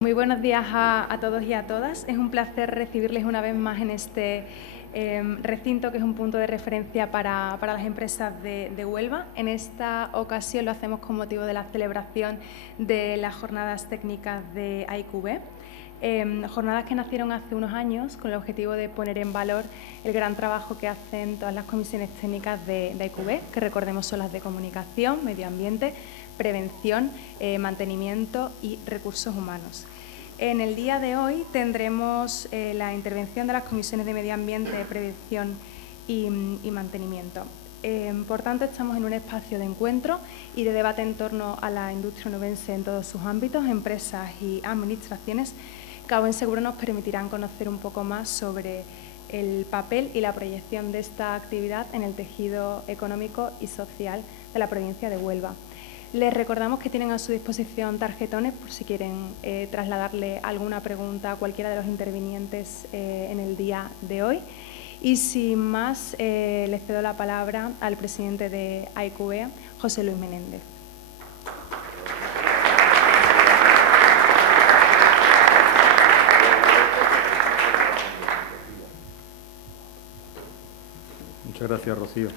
Muy buenos días a todos y a todas. Es un placer recibirles una vez más en este recinto, que es un punto de referencia para las empresas de Huelva. En esta ocasión lo hacemos con motivo de la celebración de las jornadas técnicas de AIQB. Jornadas que nacieron hace unos años con el objetivo de poner en valor el gran trabajo que hacen todas las comisiones técnicas de AIQB, que recordemos son las de comunicación, medio ambiente, prevención, mantenimiento y recursos humanos. En el día de hoy tendremos la intervención de las comisiones de medio ambiente, prevención y mantenimiento. Por tanto, estamos en un espacio de encuentro y de debate en torno a la industria onubense en todos sus ámbitos, empresas y administraciones, que a buen seguro nos permitirán conocer un poco más sobre el papel y la proyección de esta actividad en el tejido económico y social de la provincia de Huelva. Les recordamos que tienen a su disposición tarjetones por si quieren trasladarle alguna pregunta a cualquiera de los intervinientes en el día de hoy. Y sin más, les cedo la palabra al presidente de AIQB, José Luis Menéndez. Muchas gracias, Rocío.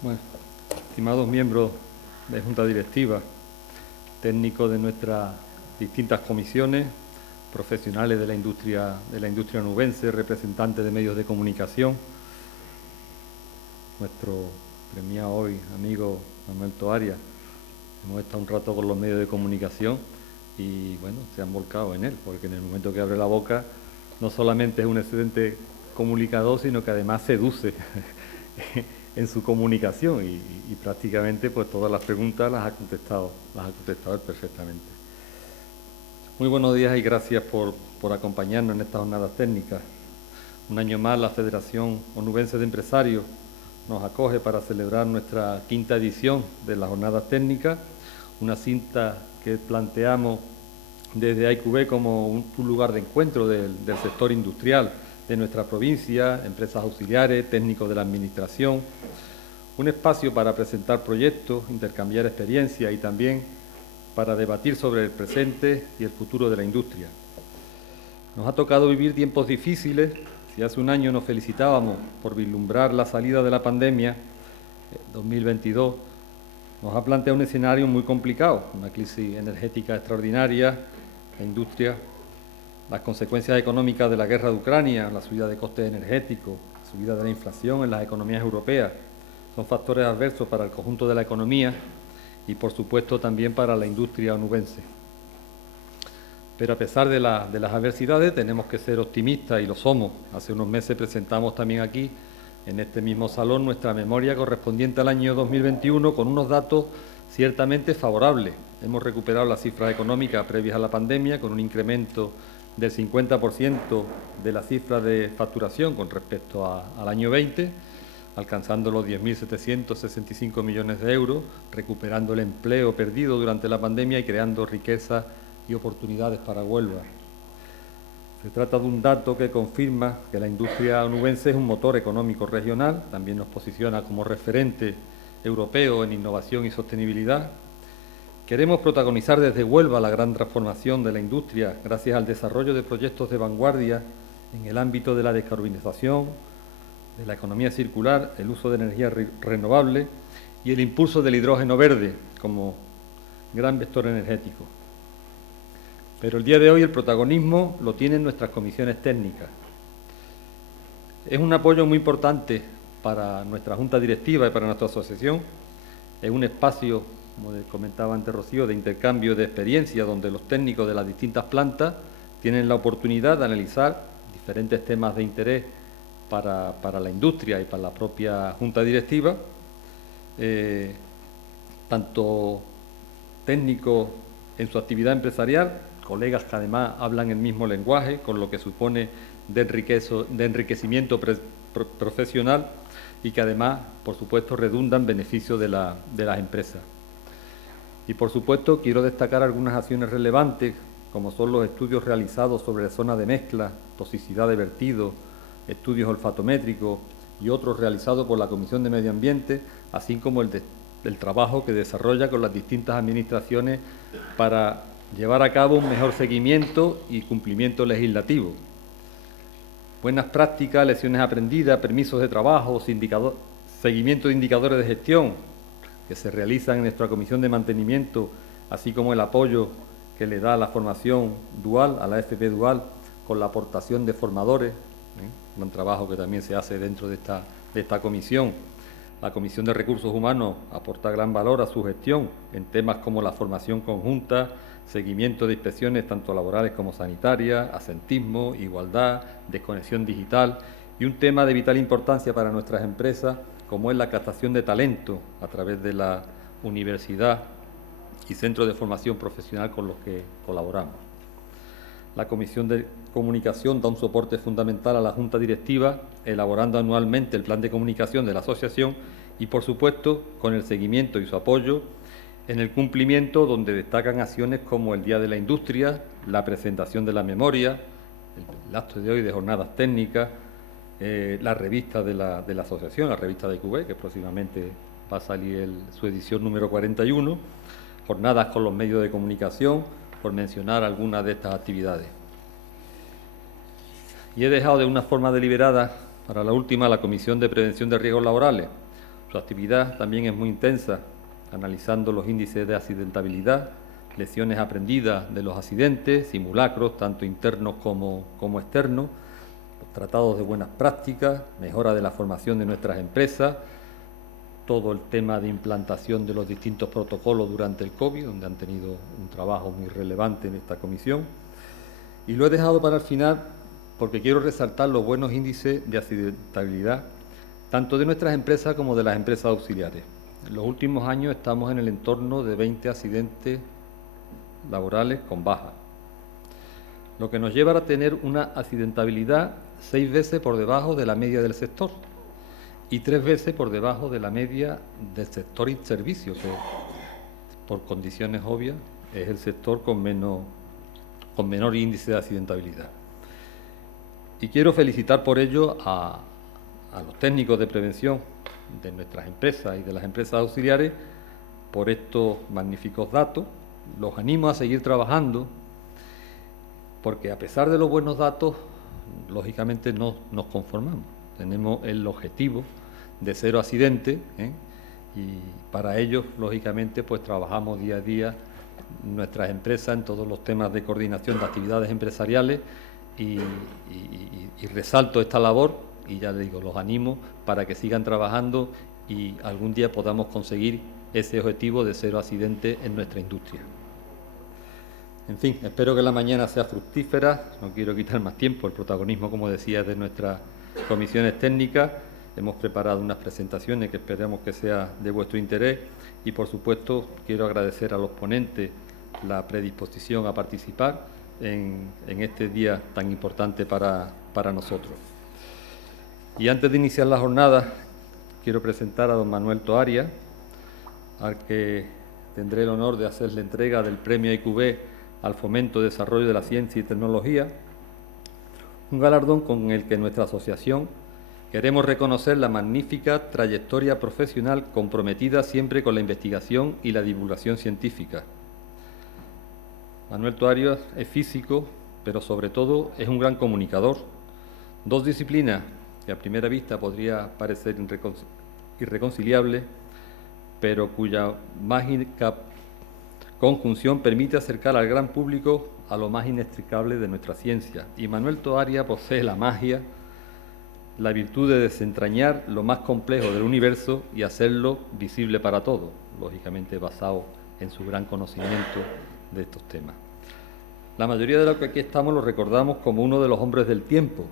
Bueno, estimados miembros de Junta Directiva, técnicos de nuestras distintas comisiones, profesionales de la industria onubense, representantes de medios de comunicación, nuestro premiado hoy amigo Manuel Toaria, hemos estado un rato con los medios de comunicación y bueno, se han volcado en él, porque en el momento que abre la boca no solamente es un excelente comunicador, sino que además seduce en su comunicación y prácticamente pues todas las preguntas las ha contestado él perfectamente. Muy buenos días y gracias por acompañarnos en estas jornadas técnicas. Un año más la Federación Onubense de Empresarios nos acoge para celebrar nuestra quinta edición de las jornadas técnicas, una cinta que planteamos desde AIQB como un lugar de encuentro del sector industrial de nuestra provincia, empresas auxiliares, técnicos de la administración, un espacio para presentar proyectos, intercambiar experiencias y también para debatir sobre el presente y el futuro de la industria. Nos ha tocado vivir tiempos difíciles. Si hace un año nos felicitábamos por vislumbrar la salida de la pandemia, 2022 nos ha planteado un escenario muy complicado, una crisis energética extraordinaria, la industria, las consecuencias económicas de la guerra de Ucrania, la subida de costes energéticos, la subida de la inflación en las economías europeas, son factores adversos para el conjunto de la economía y, por supuesto, también para la industria onubense. Pero a pesar de las adversidades tenemos que ser optimistas y lo somos. Hace unos meses presentamos también aquí, en este mismo salón, nuestra memoria correspondiente al año 2021 con unos datos ciertamente favorables. Hemos recuperado las cifras económicas previas a la pandemia con un incremento del 50% de la cifra de facturación con respecto al año 20, alcanzando los 10.765 millones de euros, recuperando el empleo perdido durante la pandemia y creando riqueza y oportunidades para Huelva. Se trata de un dato que confirma que la industria onubense es un motor económico regional, también nos posiciona como referente europeo en innovación y sostenibilidad. Queremos protagonizar desde Huelva la gran transformación de la industria gracias al desarrollo de proyectos de vanguardia en el ámbito de la descarbonización, de la economía circular, el uso de energías renovables y el impulso del hidrógeno verde como gran vector energético. Pero el día de hoy el protagonismo lo tienen nuestras comisiones técnicas. Es un apoyo muy importante para nuestra Junta Directiva y para nuestra asociación. Es un espacio, como comentaba antes Rocío, de intercambio de experiencia donde los técnicos de las distintas plantas tienen la oportunidad de analizar diferentes temas de interés para la industria y para la propia Junta Directiva, tanto técnicos en su actividad empresarial, colegas que además hablan el mismo lenguaje, con lo que supone de enriquecimiento profesional y que además, por supuesto, redundan en beneficio de las empresas. Y, por supuesto, quiero destacar algunas acciones relevantes, como son los estudios realizados sobre zona de mezcla, toxicidad de vertido, estudios olfatométricos y otros realizados por la Comisión de Medio Ambiente, así como el el trabajo que desarrolla con las distintas administraciones para llevar a cabo un mejor seguimiento y cumplimiento legislativo. Buenas prácticas, lecciones aprendidas, permisos de trabajo, seguimiento de indicadores de gestión que se realizan en nuestra Comisión de Mantenimiento, así como el apoyo que le da a la formación dual, a la FP dual, con la aportación de formadores, un trabajo que también se hace dentro de esta comisión. La Comisión de Recursos Humanos aporta gran valor a su gestión en temas como la formación conjunta, seguimiento de inspecciones tanto laborales como sanitarias, asentismo, igualdad, desconexión digital y un tema de vital importancia para nuestras empresas como es la captación de talento a través de la universidad y centros de formación profesional con los que colaboramos. La Comisión de Comunicación da un soporte fundamental a la Junta Directiva, elaborando anualmente el plan de comunicación de la asociación y, por supuesto, con el seguimiento y su apoyo en el cumplimiento, donde destacan acciones como el Día de la Industria, la presentación de la memoria, el acto de hoy de jornadas técnicas, la revista de la asociación, la revista de IQB, que próximamente va a salir su edición número 41, jornadas con los medios de comunicación, por mencionar algunas de estas actividades. Y he dejado de una forma deliberada para la última la Comisión de Prevención de Riesgos Laborales. Su actividad también es muy intensa, analizando los índices de accidentabilidad, lecciones aprendidas de los accidentes, simulacros, tanto internos como externos, los tratados de buenas prácticas, mejora de la formación de nuestras empresas, todo el tema de implantación de los distintos protocolos durante el COVID, donde han tenido un trabajo muy relevante en esta comisión. Y lo he dejado para el final porque quiero resaltar los buenos índices de accidentabilidad, tanto de nuestras empresas como de las empresas auxiliares. En los últimos años estamos en el entorno de 20 accidentes laborales con baja, lo que nos lleva a tener una accidentabilidad 6 veces por debajo de la media del sector y 3 veces por debajo de la media del sector y servicio, que por condiciones obvias es el sector con menor índice de accidentabilidad. Y quiero felicitar por ello a los técnicos de prevención de nuestras empresas y de las empresas auxiliares por estos magníficos datos. Los animo a seguir trabajando porque a pesar de los buenos datos, lógicamente no nos conformamos. Tenemos el objetivo de 0 accidentes, y para ello, lógicamente, pues trabajamos día a día nuestras empresas en todos los temas de coordinación de actividades empresariales y resalto esta labor y ya les digo, los animo para que sigan trabajando y algún día podamos conseguir ese objetivo de 0 accidentes en nuestra industria. En fin, espero que la mañana sea fructífera, no quiero quitar más tiempo, el protagonismo, como decía, de nuestras comisiones técnicas. Hemos preparado unas presentaciones que esperamos que sea de vuestro interés y, por supuesto, quiero agradecer a los ponentes la predisposición a participar en este día tan importante para nosotros. Y antes de iniciar la jornada, quiero presentar a don Manuel Toaria, al que tendré el honor de hacerle entrega del Premio IQB al Fomento y Desarrollo de la Ciencia y Tecnología, un galardón con el que nuestra asociación queremos reconocer la magnífica trayectoria profesional comprometida siempre con la investigación y la divulgación científica. Manuel Toaria es físico, pero sobre todo es un gran comunicador. 2 disciplinas que a primera vista podría parecer irreconciliables, pero cuya mágica conjunción permite acercar al gran público a lo más inextricable de nuestra ciencia. Y Manuel Toaria posee la magia, la virtud de desentrañar lo más complejo del universo y hacerlo visible para todos, lógicamente basado en su gran conocimiento de estos temas. La mayoría de los que aquí estamos lo recordamos como uno de los hombres del tiempo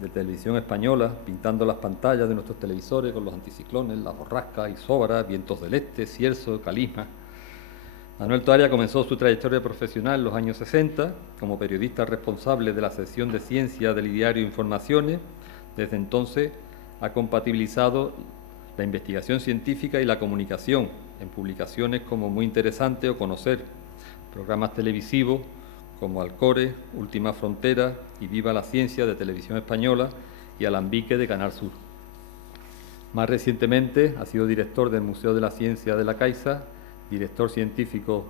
de Televisión Española, pintando las pantallas de nuestros televisores con los anticiclones, La Borrasca, Isobra, Vientos del Este, Cierzo, Calisma. Manuel Toaria comenzó su trayectoria profesional en los años 60 como periodista responsable de la sección de ciencia del diario Informaciones. Desde entonces ha compatibilizado la investigación científica y la comunicación en publicaciones como Muy Interesante o Conocer, programas televisivos como Alcore, Última Frontera y Viva la Ciencia de Televisión Española y Alambique de Canal Sur. Más recientemente ha sido director del Museo de la Ciencia de la Caixa, director científico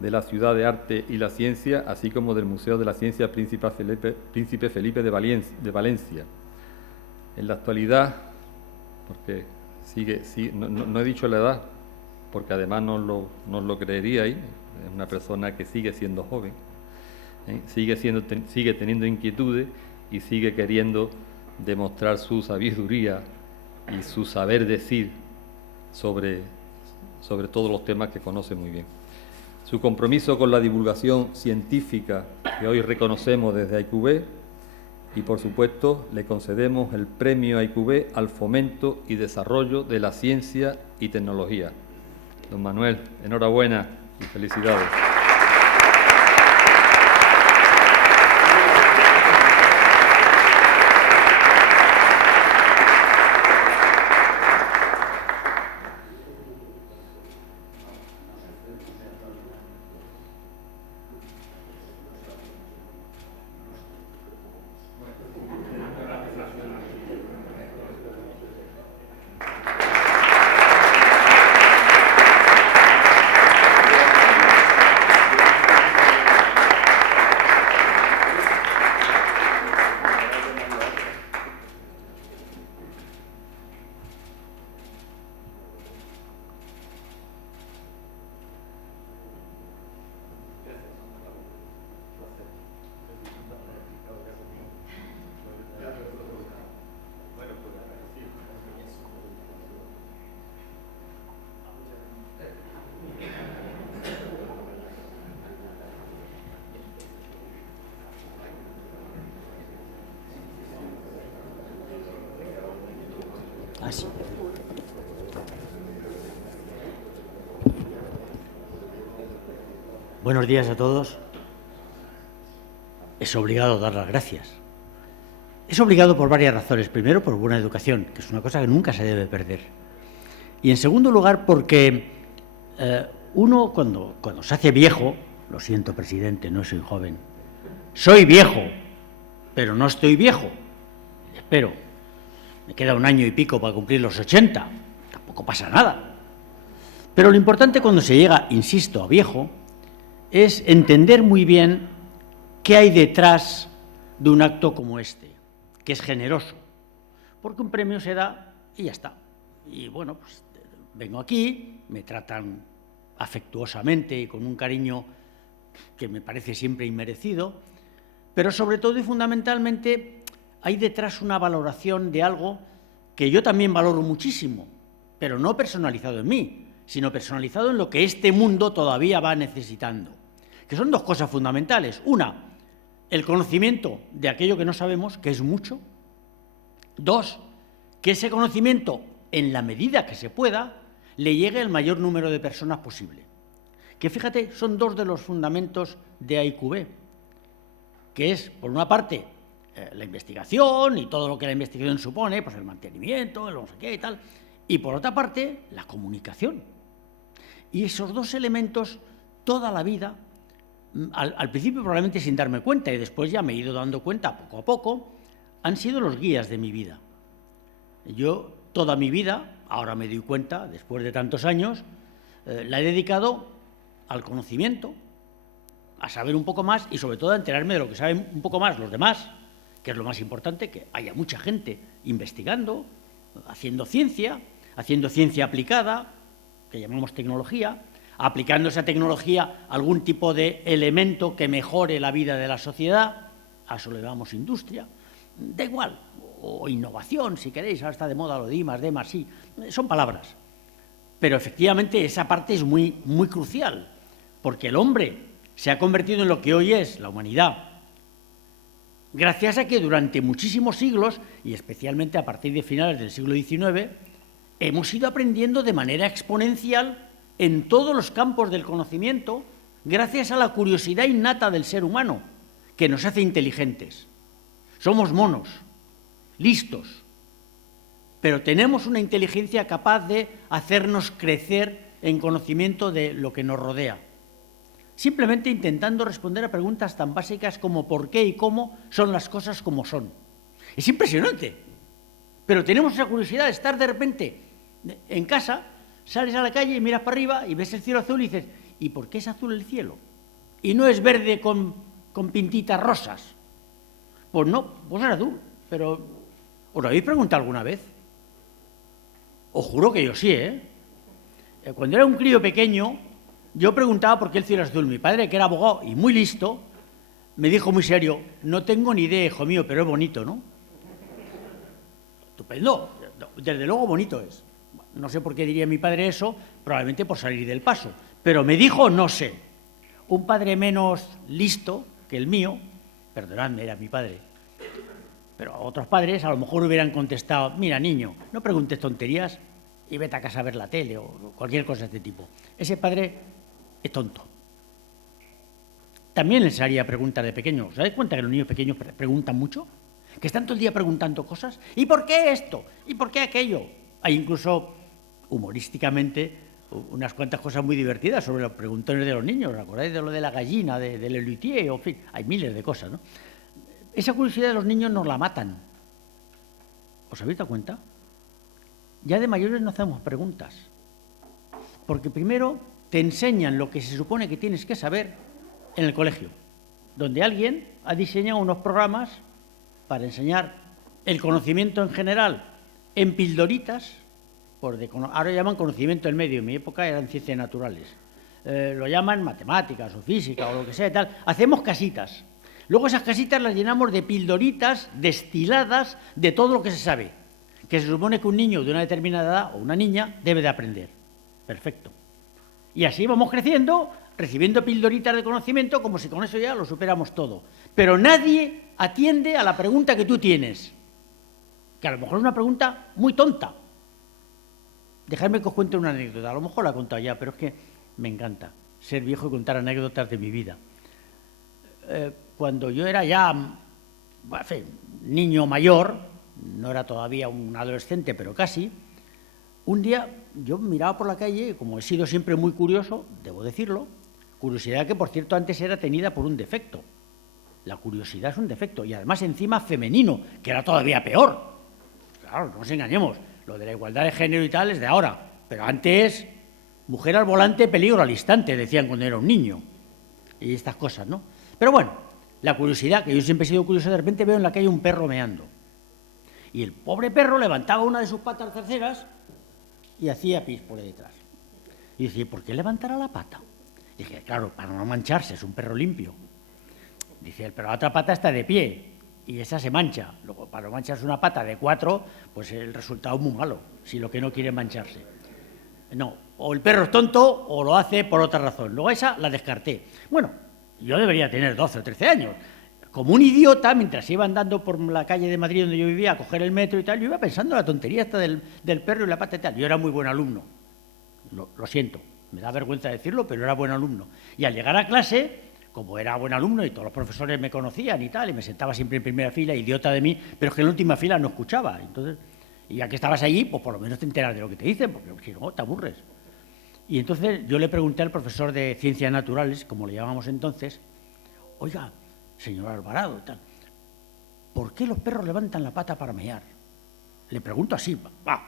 de la Ciudad de Arte y la Ciencia, así como del Museo de la Ciencia Príncipe Felipe de Valencia. En la actualidad, porque no he dicho la edad, porque además no lo creeríais, es una persona que sigue siendo joven, sigue teniendo inquietudes y sigue queriendo demostrar su sabiduría y su saber decir sobre todos los temas que conoce muy bien. Su compromiso con la divulgación científica que hoy reconocemos desde AIQB, y por supuesto le concedemos el premio AIQB al fomento y desarrollo de la ciencia y tecnología. Don Manuel, enhorabuena y felicidades. Así. Buenos días a todos. Es obligado dar las gracias. Es obligado por varias razones. Primero, por buena educación, que es una cosa que nunca se debe perder. Y en segundo lugar, porque uno cuando se hace viejo, lo siento, presidente, no soy joven, soy viejo, pero no estoy viejo. Espero. Me queda un año y pico para cumplir los 80. Tampoco pasa nada. Pero lo importante cuando se llega, insisto, a viejo, es entender muy bien qué hay detrás de un acto como este, que es generoso. Porque un premio se da y ya está. Y bueno, pues vengo aquí, me tratan afectuosamente y con un cariño que me parece siempre inmerecido, pero sobre todo y fundamentalmente hay detrás una valoración de algo que yo también valoro muchísimo, pero no personalizado en mí, sino personalizado en lo que este mundo todavía va necesitando, que son dos cosas fundamentales. Una, el conocimiento de aquello que no sabemos, que es mucho. Dos, que ese conocimiento, en la medida que se pueda, le llegue al mayor número de personas posible. Que fíjate, son dos de los fundamentos de AIQB, que es, por una parte, la investigación y todo lo que la investigación supone, pues el mantenimiento, el no sé qué y tal, y por otra parte, la comunicación. Y esos dos elementos, toda la vida, al principio probablemente sin darme cuenta, y después ya me he ido dando cuenta poco a poco, han sido los guías de mi vida. Yo, toda mi vida, ahora me doy cuenta, después de tantos años, la he dedicado al conocimiento, a saber un poco más y sobre todo a enterarme de lo que saben un poco más los demás, que es lo más importante, que haya mucha gente investigando, haciendo ciencia aplicada, que llamamos tecnología, aplicando esa tecnología a algún tipo de elemento que mejore la vida de la sociedad, a eso le llamamos industria, da igual, o innovación, si queréis, ahora está de moda lo de I más D más I, son palabras. Pero efectivamente esa parte es muy, muy crucial, porque el hombre se ha convertido en lo que hoy es la humanidad, gracias a que durante muchísimos siglos, y especialmente a partir de finales del siglo XIX, hemos ido aprendiendo de manera exponencial en todos los campos del conocimiento, gracias a la curiosidad innata del ser humano, que nos hace inteligentes. Somos monos, listos, pero tenemos una inteligencia capaz de hacernos crecer en conocimiento de lo que nos rodea. Simplemente intentando responder a preguntas tan básicas como por qué y cómo son las cosas como son. Es impresionante. Pero tenemos esa curiosidad de estar de repente en casa, sales a la calle y miras para arriba y ves el cielo azul y dices, ¿y por qué es azul el cielo? Y no es verde con pintitas rosas. Pues no, pues es azul. Pero, ¿os lo habéis preguntado alguna vez? Os juro que yo sí, ¿eh? Cuando era un crío pequeño, yo preguntaba por qué el cielo es azul. Mi padre, que era abogado y muy listo, me dijo muy serio, no tengo ni idea, hijo mío, pero es bonito, ¿no? Estupendo, desde luego bonito es. No sé por qué diría mi padre eso, probablemente por salir del paso. Pero me dijo, no sé. Un padre menos listo que el mío, perdonadme, era mi padre, pero otros padres a lo mejor hubieran contestado, mira, niño, no preguntes tonterías y vete a casa a ver la tele o cualquier cosa de este tipo. Ese padre es tonto. También les haría preguntas de pequeños. ¿Os dais cuenta que los niños pequeños preguntan mucho? Que están todo el día preguntando cosas. ¿Y por qué esto? ¿Y por qué aquello? Hay incluso, humorísticamente, unas cuantas cosas muy divertidas sobre los preguntones de los niños. ¿Os acordáis de lo de la gallina, de Lelutier? En fin, hay miles de cosas, ¿no? Esa curiosidad de los niños nos la matan. ¿Os habéis dado cuenta? Ya de mayores no hacemos preguntas. Porque primero te enseñan lo que se supone que tienes que saber en el colegio, donde alguien ha diseñado unos programas para enseñar el conocimiento en general en pildoritas, ahora llaman conocimiento del medio, en mi época eran ciencias naturales, lo llaman matemáticas o física o lo que sea y tal. Hacemos casitas. Luego esas casitas las llenamos de pildoritas destiladas de todo lo que se sabe, que se supone que un niño de una determinada edad o una niña debe de aprender. Perfecto. Y así vamos creciendo, recibiendo pildoritas de conocimiento como si con eso ya lo superamos todo. Pero nadie atiende a la pregunta que tú tienes, que a lo mejor es una pregunta muy tonta. Dejadme que os cuente una anécdota, a lo mejor la he contado ya, pero es que me encanta ser viejo y contar anécdotas de mi vida. Cuando yo era ya niño mayor, no era todavía un adolescente, pero casi, un día yo miraba por la calle y como he sido siempre muy curioso, debo decirlo, curiosidad que por cierto antes era tenida por un defecto. La curiosidad es un defecto y además encima femenino, que era todavía peor. Claro, no nos engañemos, lo de la igualdad de género y tal es de ahora, pero antes, mujer al volante, peligro al instante, decían cuando era un niño. Y estas cosas, ¿no? Pero bueno, la curiosidad, que yo siempre he sido curioso, de repente veo en la calle un perro meando. Y el pobre perro levantaba una de sus patas traseras y hacía pis por detrás. Y decía, ¿por qué levantará la pata? Y dije, claro, para no mancharse, es un perro limpio. Dice, pero la otra pata está de pie y esa se mancha. Luego, para no mancharse una pata de 4, pues el resultado es muy malo, si lo que no quiere es mancharse. No, o el perro es tonto o lo hace por otra razón. Luego esa la descarté. Bueno, yo debería tener 12 o 13 años. Como un idiota, mientras iba andando por la calle de Madrid donde yo vivía a coger el metro y tal, yo iba pensando en la tontería esta del perro y la pata y tal. Yo era muy buen alumno, lo siento, me da vergüenza decirlo, pero era buen alumno. Y al llegar a clase, como era buen alumno y todos los profesores me conocían y tal, y me sentaba siempre en primera fila, idiota de mí, pero es que en la última fila no escuchaba. Entonces, y ya que estabas allí, pues por lo menos te enteras de lo que te dicen, porque si no, te aburres. Y entonces yo le pregunté al profesor de Ciencias Naturales, como le llamamos entonces, oiga, señor Alvarado, tal, ¿por qué los perros levantan la pata para mear? Le pregunto así,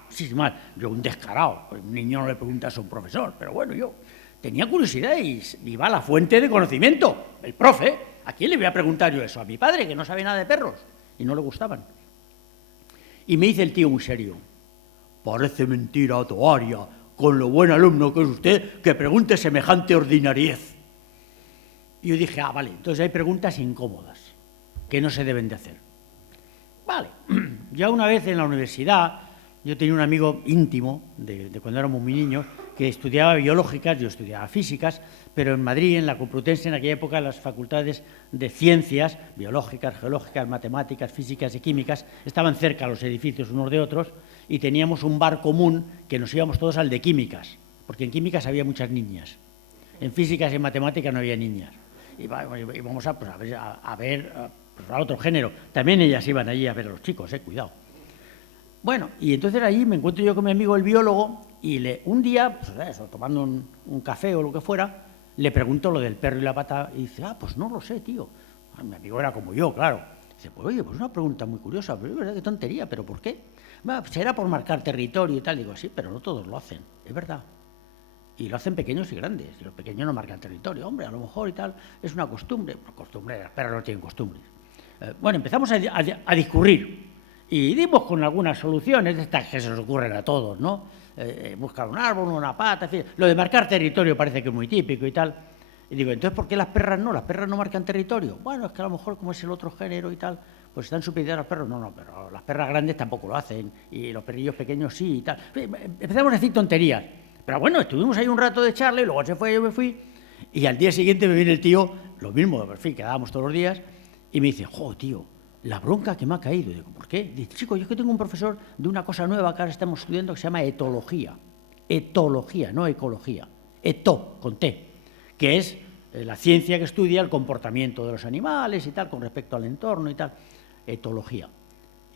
sí, mal, yo un descarado, un niño no le pregunta eso a un profesor, pero bueno, yo tenía curiosidad y iba a la fuente de conocimiento, el profe. ¿A quién le voy a preguntar yo eso? A mi padre, que no sabe nada de perros y no le gustaban. Y me dice el tío muy serio, parece mentira, Toaria, con lo buen alumno que es usted, que pregunte semejante ordinariez. Y yo dije, vale, entonces hay preguntas incómodas que no se deben de hacer. Vale, ya una vez en la universidad, yo tenía un amigo íntimo de cuando éramos muy niños que estudiaba biológicas, yo estudiaba físicas, pero en Madrid, en la Complutense, en aquella época, las facultades de ciencias, biológicas, geológicas, matemáticas, físicas y químicas, estaban cerca los edificios unos de otros y teníamos un bar común que nos íbamos todos al de químicas, porque en químicas había muchas niñas, en físicas y en matemáticas no había niñas. Y vamos a ver a otro género. También ellas iban allí a ver a los chicos, cuidado. Bueno, y entonces allí me encuentro yo con mi amigo el biólogo y un día, pues, tomando un café o lo que fuera, le pregunto lo del perro y la pata y dice, pues no lo sé, tío. Mi amigo era como yo, claro. Dice, pues oye, pues una pregunta muy curiosa, pero es verdad, qué tontería, ¿pero por qué? será por marcar territorio y tal. Digo, sí, pero no todos lo hacen, es verdad. Y lo hacen pequeños y grandes. Y los pequeños no marcan territorio. Hombre, a lo mejor y tal, es una costumbre. Una costumbre, las perras no tienen costumbres. Bueno, empezamos a discurrir. Y dimos con algunas soluciones de estas que se nos ocurren a todos, ¿no? Buscar un árbol, una pata, en fin. Lo de marcar territorio parece que es muy típico y tal. Y digo, entonces, ¿por qué las perras no? ¿Las perras no marcan territorio? Bueno, es que a lo mejor como es el otro género y tal, pues están supeditados a los perros. No, pero las perras grandes tampoco lo hacen. Y los perrillos pequeños sí y tal. Empezamos a decir tonterías. Pero bueno, estuvimos ahí un rato de charla y luego se fue, yo me fui. Y al día siguiente me viene el tío, lo mismo, en fin, quedábamos todos los días, y me dice, jo, tío, la bronca que me ha caído. Digo, ¿por qué? Dice, chico, yo es que tengo un profesor de una cosa nueva que ahora estamos estudiando que se llama etología. Etología, no ecología. Eto, con T, que es la ciencia que estudia el comportamiento de los animales y tal, con respecto al entorno y tal. Etología.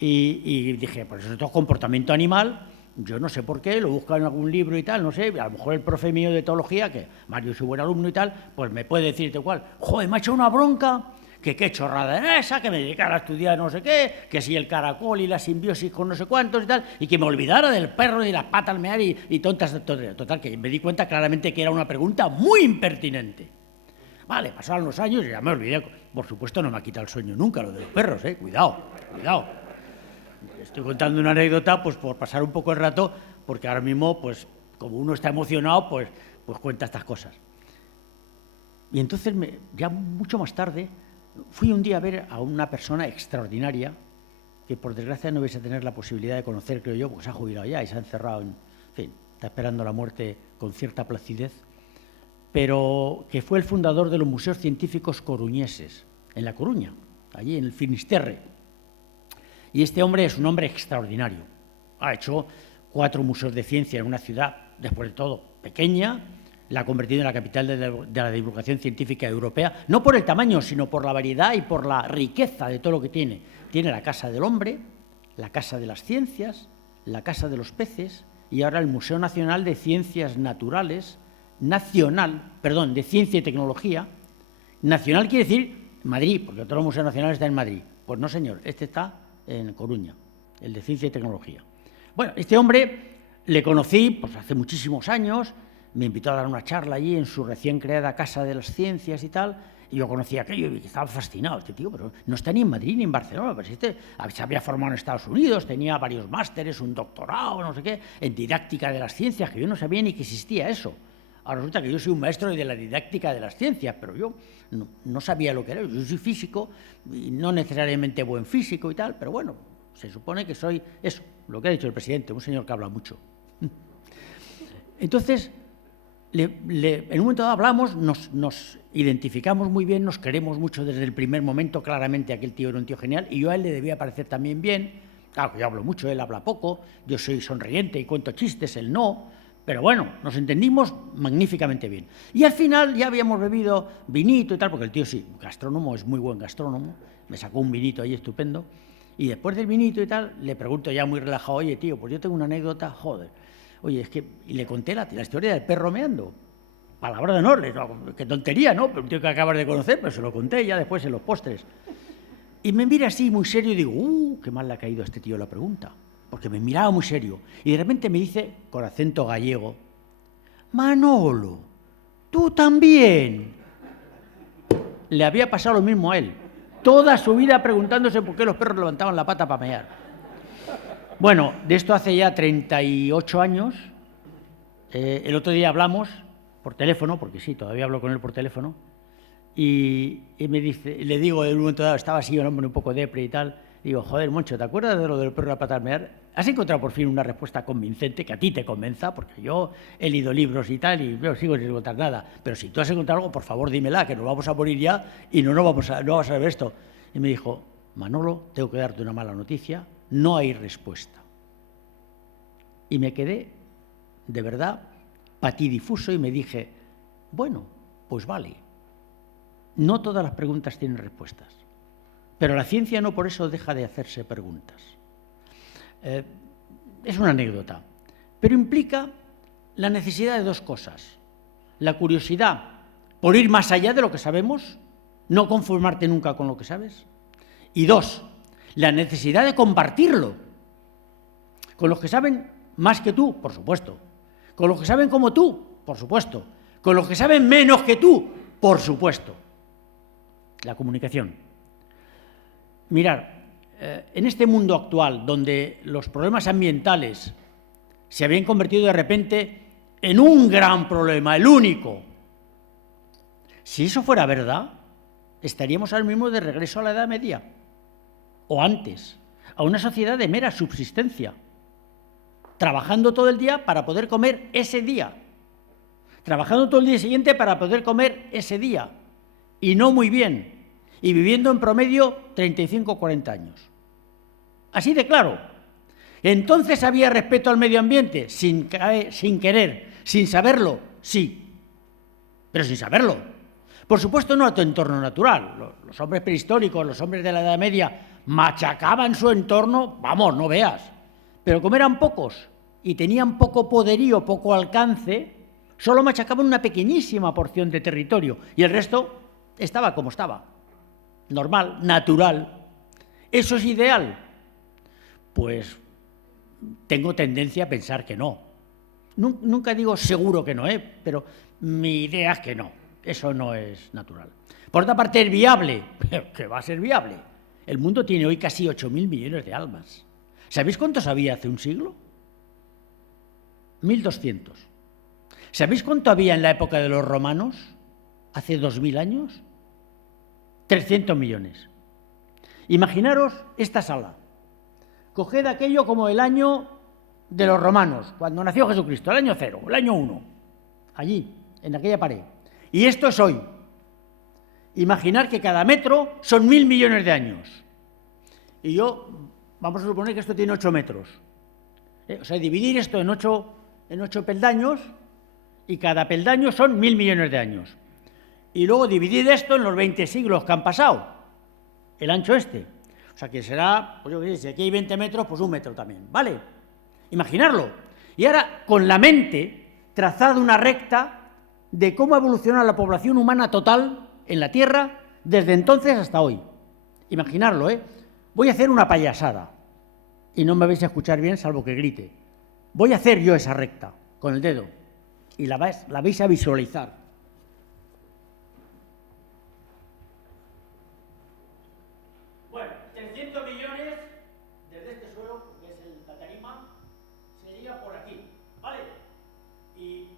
Y dije, pues eso es comportamiento animal. Yo no sé por qué, lo busco en algún libro y tal, no sé, a lo mejor el profe mío de etología, que Mario es un buen alumno y tal, pues me puede decir igual, joder, me ha hecho una bronca, que qué chorrada era esa, que me dedicara a estudiar no sé qué, que si el caracol y la simbiosis con no sé cuántos y tal, y que me olvidara del perro y las patas al mear y tontas, total, que me di cuenta claramente que era una pregunta muy impertinente. Vale, pasaron los años y ya me olvidé, por supuesto no me ha quitado el sueño nunca lo de los perros, cuidado. Estoy contando una anécdota pues por pasar un poco el rato, porque ahora mismo, pues como uno está emocionado, pues cuenta estas cosas. Y entonces, ya mucho más tarde, fui un día a ver a una persona extraordinaria, que por desgracia no vais a tener la posibilidad de conocer, creo yo, porque se ha jubilado ya y se ha encerrado, en fin, está esperando la muerte con cierta placidez, pero que fue el fundador de los Museos Científicos Coruñeses, en La Coruña, allí en el Finisterre. Y este hombre es un hombre extraordinario. Ha hecho 4 museos de ciencia en una ciudad, después de todo, pequeña, la ha convertido en la capital de la divulgación científica europea, no por el tamaño, sino por la variedad y por la riqueza de todo lo que tiene. Tiene la Casa del Hombre, la Casa de las Ciencias, la Casa de los Peces y ahora el Museo Nacional de Ciencias Naturales, de Ciencia y Tecnología. Nacional quiere decir Madrid, porque todos los museos nacionales están en Madrid. Pues no, señor, este está en Coruña, el de Ciencia y Tecnología. Bueno, este hombre le conocí pues, hace muchísimos años, me invitó a dar una charla allí en su recién creada Casa de las Ciencias y tal, y yo conocía aquello y estaba fascinado. Este tío, pero no está ni en Madrid ni en Barcelona, pero este se había formado en Estados Unidos, tenía varios másteres, un doctorado, no sé qué, en didáctica de las ciencias, que yo no sabía ni que existía eso. Ahora resulta que yo soy un maestro de la didáctica de las ciencias, pero yo no sabía lo que era. Yo soy físico, y no necesariamente buen físico y tal, pero bueno, se supone que soy eso, lo que ha dicho el presidente, un señor que habla mucho. Entonces, en un momento dado hablamos, nos identificamos muy bien, nos queremos mucho desde el primer momento, claramente aquel tío era un tío genial, y yo a él le debía parecer también bien. Claro, yo hablo mucho, él habla poco, yo soy sonriente y cuento chistes, él no. Pero bueno, nos entendimos magníficamente bien. Y al final ya habíamos bebido vinito y tal, porque el tío sí, gastrónomo, es muy buen gastrónomo, me sacó un vinito ahí estupendo, y después del vinito y tal, le pregunto ya muy relajado, oye tío, pues yo tengo una anécdota, joder, oye, es que, y le conté la historia del perro meando, palabra de honor, qué tontería, ¿no? Pero un tío que acabas de conocer, pero se lo conté ya después en los postres. Y me mira así muy serio y digo, qué mal le ha caído a este tío la pregunta. Porque me miraba muy serio, y de repente me dice, con acento gallego, Manolo, tú también. Le había pasado lo mismo a él, toda su vida preguntándose por qué los perros levantaban la pata para mear. Bueno, de esto hace ya 38 años, el otro día hablamos por teléfono, porque sí, todavía hablo con él por teléfono, y me dice, le digo, en un momento dado, estaba así, un hombre un poco depre y tal. Digo, joder, Moncho, ¿te acuerdas de lo del perro de la pata al mear? ¿Has encontrado por fin una respuesta convincente que a ti te convenza? Porque yo he leído libros y tal y yo sigo sin encontrar nada. Pero si tú has encontrado algo, por favor, dímela, que nos vamos a morir ya y no vamos a ver esto. Y me dijo, Manolo, tengo que darte una mala noticia, no hay respuesta. Y me quedé, de verdad, patidifuso y me dije, bueno, pues vale, no todas las preguntas tienen respuestas. Pero la ciencia no por eso deja de hacerse preguntas. Es una anécdota, pero implica la necesidad de 2 cosas. La curiosidad por ir más allá de lo que sabemos, no conformarte nunca con lo que sabes. Y 2, la necesidad de compartirlo. Con los que saben más que tú, por supuesto. Con los que saben como tú, por supuesto. Con los que saben menos que tú, por supuesto. La comunicación. Mirar, en este mundo actual, donde los problemas ambientales se habían convertido de repente en un gran problema, el único. Si eso fuera verdad, estaríamos ahora mismo de regreso a la Edad Media, o antes, a una sociedad de mera subsistencia, trabajando todo el día para poder comer ese día, trabajando todo el día siguiente para poder comer ese día, y no muy bien, y viviendo en promedio 35 o 40 años. Así de claro. Entonces había respeto al medio ambiente, sin querer, sin saberlo, sí, pero sin saberlo. Por supuesto no a tu entorno natural. Los hombres prehistóricos, los hombres de la Edad Media, machacaban su entorno, vamos, no veas. Pero como eran pocos y tenían poco poderío, poco alcance, solo machacaban una pequeñísima porción de territorio y el resto estaba como estaba. Normal, natural. ¿Eso es ideal? Pues tengo tendencia a pensar que no. Nunca digo seguro que no, pero mi idea es que no. Eso no es natural. Por otra parte, ¿es viable? ¿Qué va a ser viable? El mundo tiene hoy casi 8.000 millones de almas. ¿Sabéis cuántos había hace un siglo? 1.200. ¿Sabéis cuánto había en la época de los romanos? Hace 2.000 años. 300 millones. Imaginaros esta sala. Coged aquello como el año de los romanos, cuando nació Jesucristo, el año 0, el año 1, allí, en aquella pared. Y esto es hoy. Imaginar que cada metro son 1.000 millones de años. Y vamos a suponer que esto tiene 8 metros. O sea, dividir esto en 8 peldaños, y cada peldaño son 1.000 millones de años. Y luego dividir esto en los 20 siglos que han pasado, el ancho este. O sea, que será, pues yo qué sé, si aquí hay 20 metros, pues 1 metro también, ¿vale? Imaginarlo. Y ahora, con la mente, trazad una recta de cómo ha evolucionado la población humana total en la Tierra desde entonces hasta hoy. Imaginarlo, ¿eh? Voy a hacer una payasada. Y no me vais a escuchar bien, salvo que grite. Voy a hacer yo esa recta, con el dedo. Y la vais a visualizar. Bueno, 300 millones desde este suelo, que es la tarima, sería por aquí, ¿vale? Y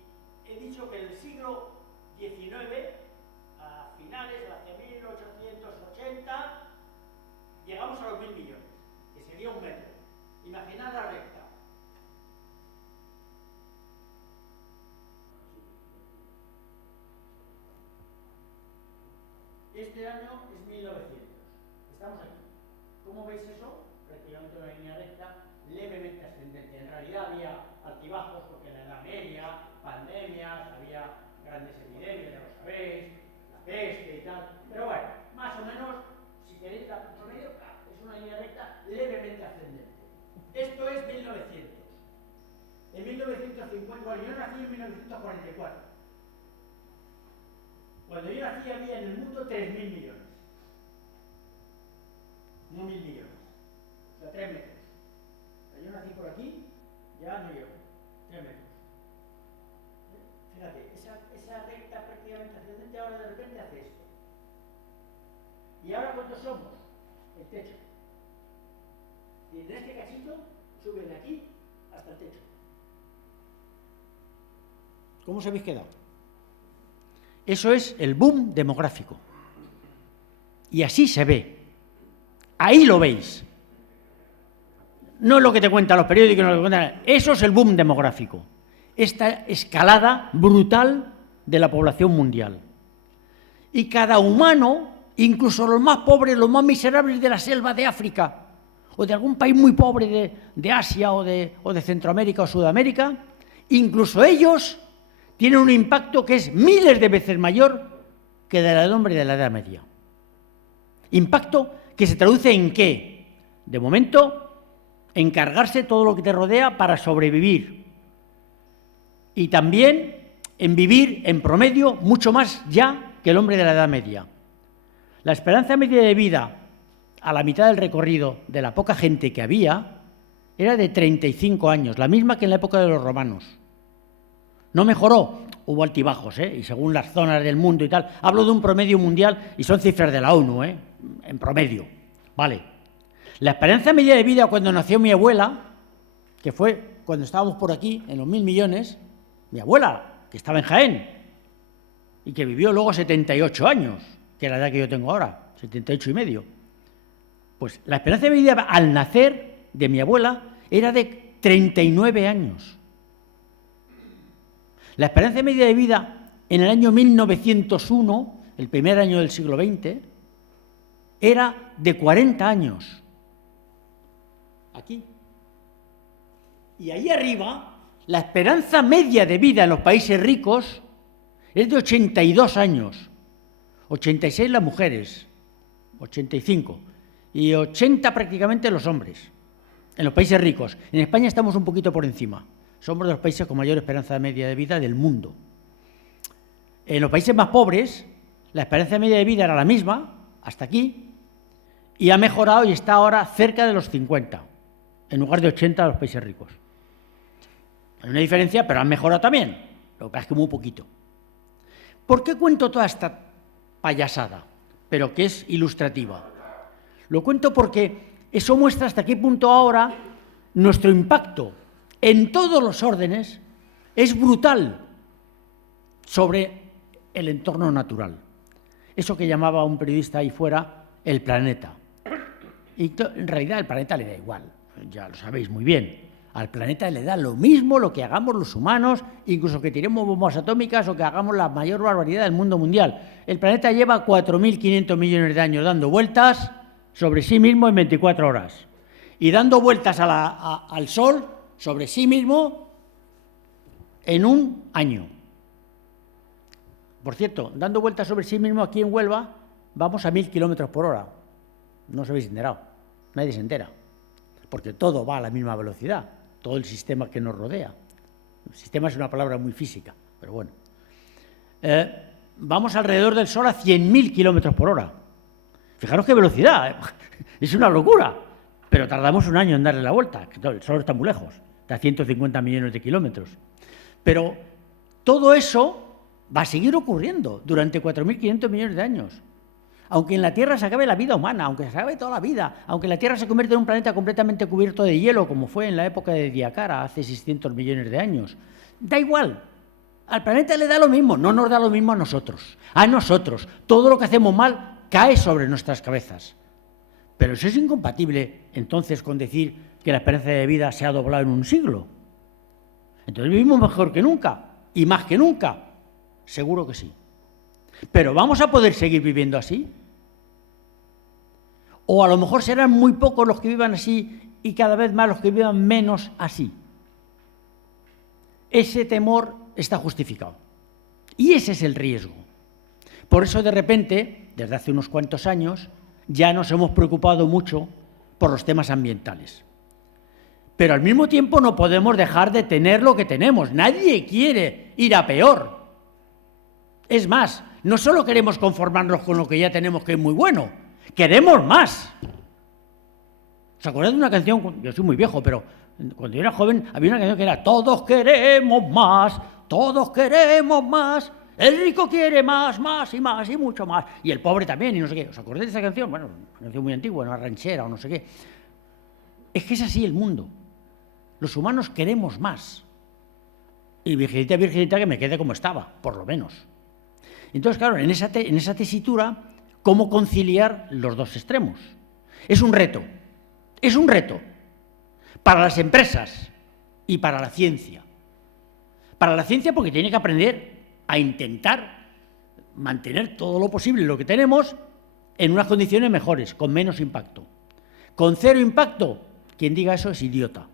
he dicho que el siglo XIX, a finales, hacia 1880, llegamos a los 1.000 millones, que sería 1 metro. Imaginad la recta. Este año es 1900. Estamos aquí. ¿Cómo veis eso? Prácticamente una línea recta, levemente ascendente. En realidad había altibajos porque en la Edad Media, pandemias, había grandes epidemias, ya lo sabéis, la peste y tal. Pero bueno, más o menos, si queréis la promedio, es una línea recta levemente ascendente. Esto es 1900. En 1950, bueno, yo nací en 1944. Cuando yo nací había en el mundo 3.000 millones. No 1.000 millones. O sea, 3 metros. Yo nací por aquí, ya no llego. 3 metros. Fíjate, esa recta prácticamente ascendente ahora de repente hace esto. ¿Y ahora cuántos somos? El techo. Y en este cachito sube de aquí hasta el techo. ¿Cómo os habéis quedado? Eso es el boom demográfico. Y así se ve. Ahí lo veis. No es lo que te cuentan los periódicos, no lo que cuentan. Eso es el boom demográfico. Esta escalada brutal de la población mundial. Y cada humano, incluso los más pobres, los más miserables de la selva de África, o de algún país muy pobre de Asia o de Centroamérica o Sudamérica, incluso ellos tienen un impacto que es miles de veces mayor que el del hombre de la Edad Media. Impacto que se traduce en ¿qué? De momento, en cargarse todo lo que te rodea para sobrevivir. Y también en vivir, en promedio, mucho más ya que el hombre de la Edad Media. La esperanza media de vida a la mitad del recorrido de la poca gente que había era de 35 años, la misma que en la época de los romanos. No mejoró, hubo altibajos, y según las zonas del mundo y tal. Hablo de un promedio mundial y son cifras de la ONU, en promedio. Vale. La esperanza media de vida cuando nació mi abuela, que fue cuando estábamos por aquí, en los 1.000 millones, mi abuela, que estaba en Jaén, y que vivió luego 78 años, que es la edad que yo tengo ahora, 78 y medio. Pues la esperanza de vida al nacer de mi abuela era de 39 años. La esperanza media de vida en el año 1901, el primer año del siglo XX, era de 40 años. Aquí. Y ahí arriba, la esperanza media de vida en los países ricos es de 82 años. 86 las mujeres, 85, y 80 prácticamente los hombres, en los países ricos. En España estamos un poquito por encima. Somos de los países con mayor esperanza media de vida del mundo. En los países más pobres, la esperanza media de vida era la misma, hasta aquí, y ha mejorado y está ahora cerca de los 50, en lugar de 80 de los países ricos. Hay una diferencia, pero han mejorado también. Lo que pasa es que muy poquito. ¿Por qué cuento toda esta payasada, pero que es ilustrativa? Lo cuento porque eso muestra hasta qué punto ahora nuestro impacto en todos los órdenes es brutal sobre el entorno natural. Eso que llamaba un periodista ahí fuera el planeta. Y en realidad al planeta le da igual, ya lo sabéis muy bien. Al planeta le da lo mismo lo que hagamos los humanos, incluso que tiremos bombas atómicas o que hagamos la mayor barbaridad del mundo mundial. El planeta lleva 4.500 millones de años dando vueltas sobre sí mismo en 24 horas. Y dando vueltas al Sol sobre sí mismo en un año. Por cierto, dando vueltas sobre sí mismo aquí en Huelva, vamos a 1.000 kilómetros por hora. No os habéis enterado, nadie se entera, porque todo va a la misma velocidad, todo el sistema que nos rodea. El sistema es una palabra muy física, pero bueno. Vamos alrededor del Sol a 100.000 kilómetros por hora. Fijaros qué velocidad, es una locura, pero tardamos un año en darle la vuelta, el Sol está muy lejos. A 150 millones de kilómetros. Pero todo eso va a seguir ocurriendo durante 4.500 millones de años. Aunque en la Tierra se acabe la vida humana, aunque se acabe toda la vida, aunque la Tierra se convierta en un planeta completamente cubierto de hielo, como fue en la época de Diacara, hace 600 millones de años, da igual. Al planeta le da lo mismo, no nos da lo mismo a nosotros. A nosotros, todo lo que hacemos mal cae sobre nuestras cabezas. Pero eso es incompatible, entonces, con decir que la esperanza de vida se ha doblado en un siglo. Entonces vivimos mejor que nunca, y más que nunca. Seguro que sí. Pero ¿vamos a poder seguir viviendo así? O a lo mejor serán muy pocos los que vivan así y cada vez más los que vivan menos así. Ese temor está justificado. Y ese es el riesgo. Por eso, de repente, desde hace unos cuantos años, ya nos hemos preocupado mucho por los temas ambientales. Pero al mismo tiempo no podemos dejar de tener lo que tenemos. Nadie quiere ir a peor. Es más, no solo queremos conformarnos con lo que ya tenemos, que es muy bueno, queremos más. ¿Os acordáis de una canción? Yo soy muy viejo, pero cuando yo era joven había una canción que era "Todos queremos más, todos queremos más, el rico quiere más, más y más y mucho más, y el pobre también", y no sé qué. ¿Os acordáis de esa canción? Bueno, una canción muy antigua, una ranchera o no sé qué. Es que es así el mundo. Los humanos queremos más. Y virginita, virginita, que me quede como estaba, por lo menos. Entonces, claro, en esa tesitura, ¿cómo conciliar los dos extremos? Es un reto. Es un reto para las empresas y para la ciencia. Para la ciencia porque tiene que aprender a intentar mantener todo lo posible lo que tenemos en unas condiciones mejores, con menos impacto. Con cero impacto, quien diga eso es idiota.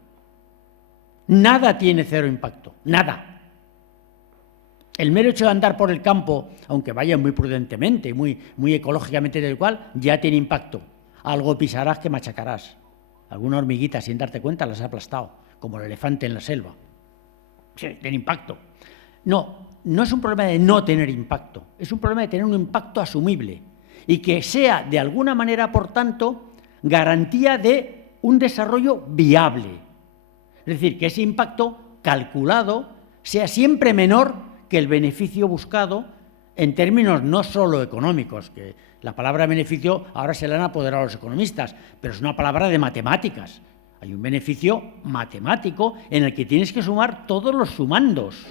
Nada tiene cero impacto, nada. El mero hecho de andar por el campo, aunque vaya muy prudentemente, muy ecológicamente del cual, ya tiene impacto. Algo pisarás que machacarás. Alguna hormiguita, sin darte cuenta, las ha aplastado, como el elefante en la selva. Sí, tiene impacto. No es un problema de no tener impacto, es un problema de tener un impacto asumible y que sea, de alguna manera, por tanto, garantía de un desarrollo viable. Es decir, que ese impacto calculado sea siempre menor que el beneficio buscado en términos no solo económicos, que la palabra beneficio ahora se la han apoderado los economistas, pero es una palabra de matemáticas. Hay un beneficio matemático en el que tienes que sumar todos los sumandos.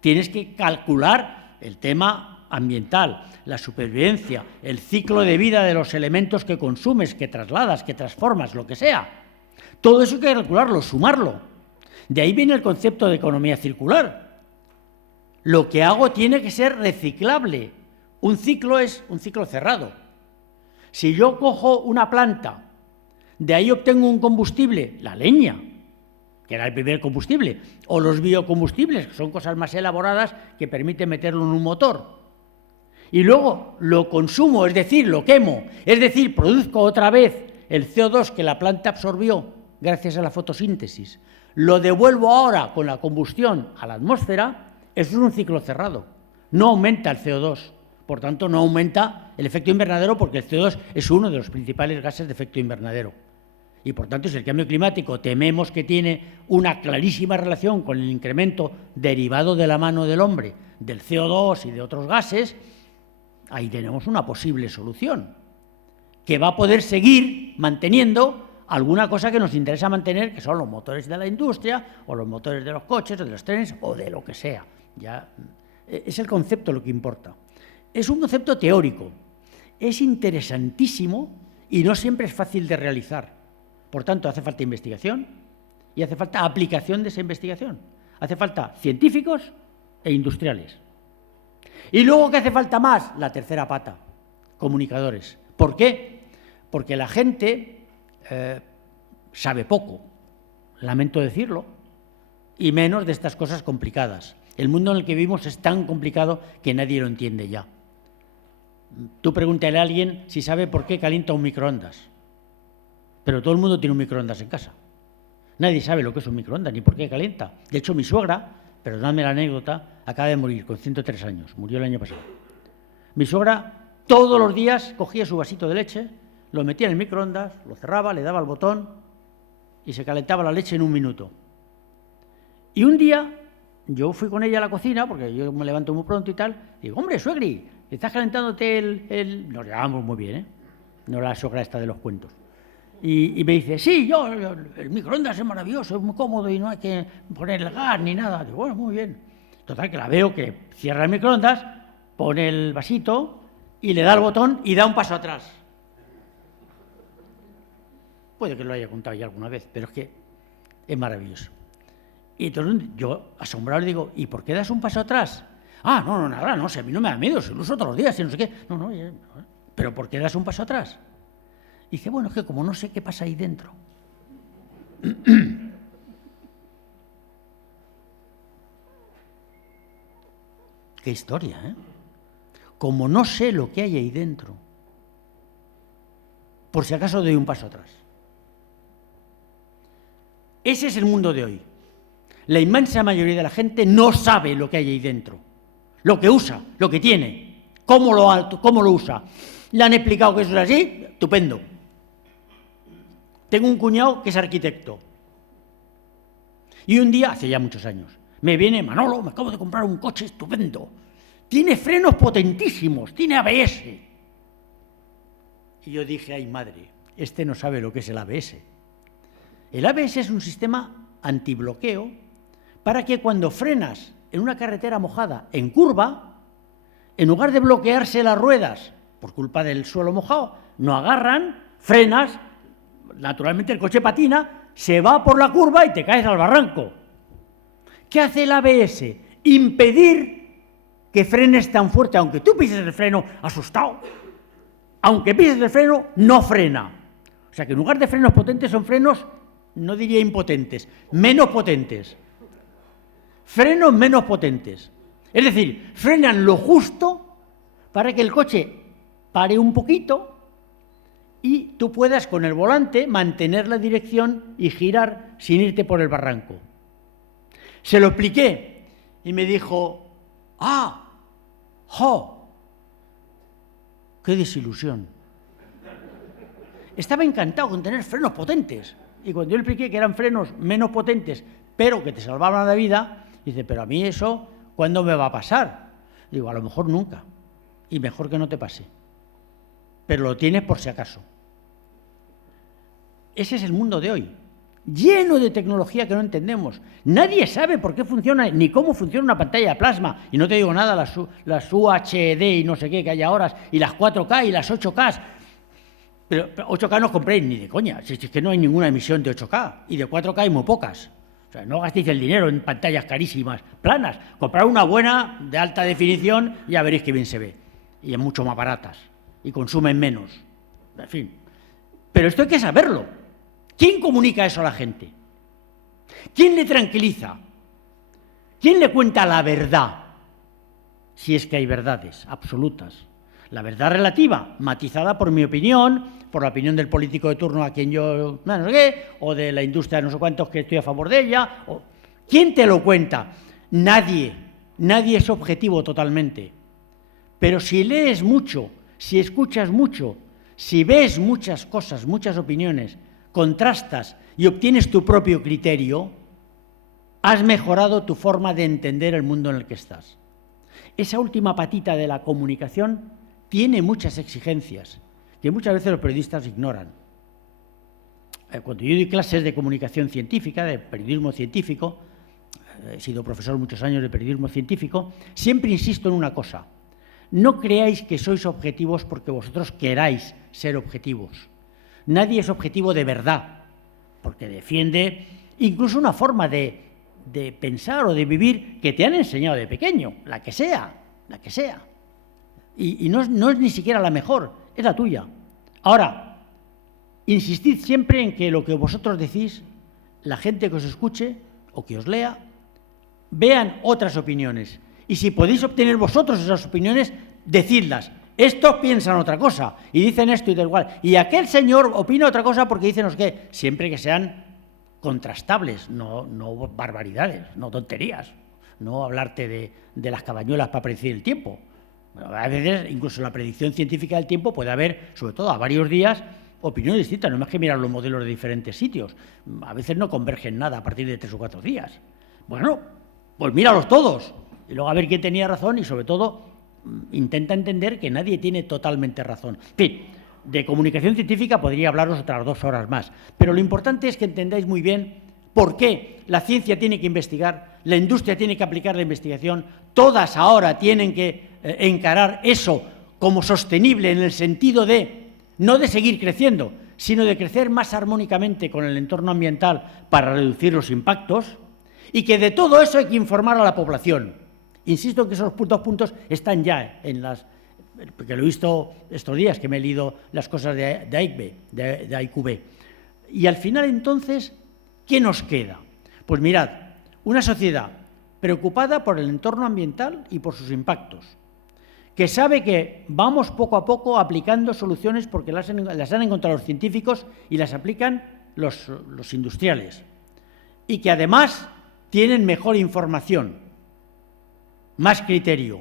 Tienes que calcular el tema ambiental, la supervivencia, el ciclo de vida de los elementos que consumes, que trasladas, que transformas, lo que sea. Todo eso hay que calcularlo, sumarlo. De ahí viene el concepto de economía circular. Lo que hago tiene que ser reciclable. Un ciclo es un ciclo cerrado. Si yo cojo una planta, de ahí obtengo un combustible, la leña, que era el primer combustible, o los biocombustibles, que son cosas más elaboradas que permiten meterlo en un motor. Y luego lo consumo, es decir, lo quemo, es decir, produzco otra vez el CO2 que la planta absorbió gracias a la fotosíntesis, lo devuelvo ahora con la combustión a la atmósfera. Eso es un ciclo cerrado. No aumenta el CO2, por tanto no aumenta el efecto invernadero, porque el CO2 es uno de los principales gases de efecto invernadero. Y por tanto, si el cambio climático tememos que tiene una clarísima relación con el incremento derivado de la mano del hombre del CO2 y de otros gases, ahí tenemos una posible solución, que va a poder seguir manteniendo alguna cosa que nos interesa mantener, que son los motores de la industria, o los motores de los coches, o de los trenes, o de lo que sea. Ya es el concepto lo que importa. Es un concepto teórico, es interesantísimo y no siempre es fácil de realizar. Por tanto, hace falta investigación y hace falta aplicación de esa investigación. Hace falta científicos e industriales. Y luego, ¿qué hace falta más? La tercera pata, comunicadores. ¿Por qué? Porque la gente sabe poco, lamento decirlo, y menos de estas cosas complicadas. El mundo en el que vivimos es tan complicado que nadie lo entiende ya. Tú pregúntale a alguien si sabe por qué calienta un microondas, pero todo el mundo tiene un microondas en casa. Nadie sabe lo que es un microondas ni por qué calienta. De hecho, mi suegra, perdonadme la anécdota, acaba de morir con 103 años, murió el año pasado. Mi suegra todos los días cogía su vasito de leche, lo metía en el microondas, lo cerraba, le daba el botón y se calentaba la leche en 1 minuto. Y un día yo fui con ella a la cocina, porque yo me levanto muy pronto y tal, y digo, hombre, suegri, ¿estás calentándote el...? Nos llevamos muy bien, ¿eh? No la suegra esta de los cuentos. Y me dice, sí, el microondas es maravilloso, es muy cómodo y no hay que poner el gas ni nada. Digo, bueno, muy bien. Total, que la veo que cierra el microondas, pone el vasito y le da el botón y da un paso atrás. Puede que lo haya contado ya alguna vez, pero es que es maravilloso. Y entonces yo, asombrado, le digo, ¿y por qué das un paso atrás? Ah, no, nada, no sé, a mí no me da miedo, si lo uso todos los días y no sé qué. No, ¿pero por qué das un paso atrás? Y dice, bueno, es que como no sé qué pasa ahí dentro. Qué historia, ¿eh? Como no sé lo que hay ahí dentro, por si acaso doy un paso atrás. Ese es el mundo de hoy. La inmensa mayoría de la gente no sabe lo que hay ahí dentro, lo que usa, lo que tiene, cómo lo usa. Le han explicado que eso es así, estupendo. Tengo un cuñado que es arquitecto y un día, hace ya muchos años, me viene, Manolo, me acabo de comprar un coche estupendo, tiene frenos potentísimos, tiene ABS. Y yo dije, ay madre, este no sabe lo que es el ABS. El ABS es un sistema antibloqueo para que cuando frenas en una carretera mojada en curva, en lugar de bloquearse las ruedas por culpa del suelo mojado, no agarran, frenas, naturalmente el coche patina, se va por la curva y te caes al barranco. ¿Qué hace el ABS? Impedir que frenes tan fuerte, aunque tú pises el freno asustado, aunque pises el freno, no frena. O sea que en lugar de frenos potentes son frenos, no diría impotentes, menos potentes. Frenos menos potentes. Es decir, frenan lo justo para que el coche pare un poquito y tú puedas con el volante mantener la dirección y girar sin irte por el barranco. Se lo expliqué y me dijo, ¡qué desilusión! Estaba encantado con tener frenos potentes. Y cuando yo le expliqué que eran frenos menos potentes, pero que te salvaban la vida, dice, pero a mí eso, ¿cuándo me va a pasar? Digo, a lo mejor nunca. Y mejor que no te pase. Pero lo tienes por si acaso. Ese es el mundo de hoy, lleno de tecnología que no entendemos. Nadie sabe por qué funciona ni cómo funciona una pantalla de plasma. Y no te digo nada, las UHD y no sé qué que hay ahora, y las 4K y las 8K. Pero 8K no compréis ni de coña, si es que no hay ninguna emisión de 8K. Y de 4K hay muy pocas. O sea, no gastéis el dinero en pantallas carísimas, planas. Comprad una buena, de alta definición, y ya veréis que bien se ve. Y es mucho más baratas. Y consumen menos. En fin. Pero esto hay que saberlo. ¿Quién comunica eso a la gente? ¿Quién le tranquiliza? ¿Quién le cuenta la verdad? Si es que hay verdades absolutas. La verdad relativa, matizada por mi opinión, por la opinión del político de turno a quien yo no sé qué, o de la industria de no sé cuántos que estoy a favor de ella. ¿Quién te lo cuenta? Nadie. Nadie es objetivo totalmente. Pero si lees mucho, si escuchas mucho, si ves muchas cosas, muchas opiniones, contrastas y obtienes tu propio criterio, has mejorado tu forma de entender el mundo en el que estás. Esa última patita de la comunicación tiene muchas exigencias que muchas veces los periodistas ignoran. Cuando yo doy clases de comunicación científica, de periodismo científico, he sido profesor muchos años de periodismo científico, siempre insisto en una cosa: no creáis que sois objetivos porque vosotros queráis ser objetivos. Nadie es objetivo de verdad, porque defiende incluso una forma de pensar o de vivir que te han enseñado de pequeño, la que sea. Y no es ni siquiera la mejor, es la tuya. Ahora, insistid siempre en que lo que vosotros decís, la gente que os escuche o que os lea, vean otras opiniones. Y si podéis obtener vosotros esas opiniones, decidlas. Estos piensan otra cosa y dicen esto y tal cual. Y aquel señor opina otra cosa porque dicen, no sé qué, siempre que sean contrastables, no barbaridades, no tonterías, no hablarte de las cabañuelas para predecir el tiempo. Bueno, a veces, incluso en la predicción científica del tiempo, puede haber, sobre todo a varios días, opiniones distintas. No es más que mirar los modelos de diferentes sitios. A veces no convergen nada a partir de 3 o 4 días. Bueno, pues míralos todos y luego a ver quién tenía razón y, sobre todo, intenta entender que nadie tiene totalmente razón. En fin, de comunicación científica podría hablaros otras 2 horas más, pero lo importante es que entendáis muy bien por qué la ciencia tiene que investigar, la industria tiene que aplicar la investigación, todas ahora tienen que encarar eso como sostenible en el sentido de, no de seguir creciendo, sino de crecer más armónicamente con el entorno ambiental para reducir los impactos, y que de todo eso hay que informar a la población. Insisto en que esos 2 puntos están ya en las... porque lo he visto estos días, que me he leído las cosas de IQB. Y al final, entonces, ¿qué nos queda? Pues mirad, una sociedad preocupada por el entorno ambiental y por sus impactos, que sabe que vamos poco a poco aplicando soluciones porque las han encontrado los científicos y las aplican los industriales, y que además tienen mejor información, más criterio,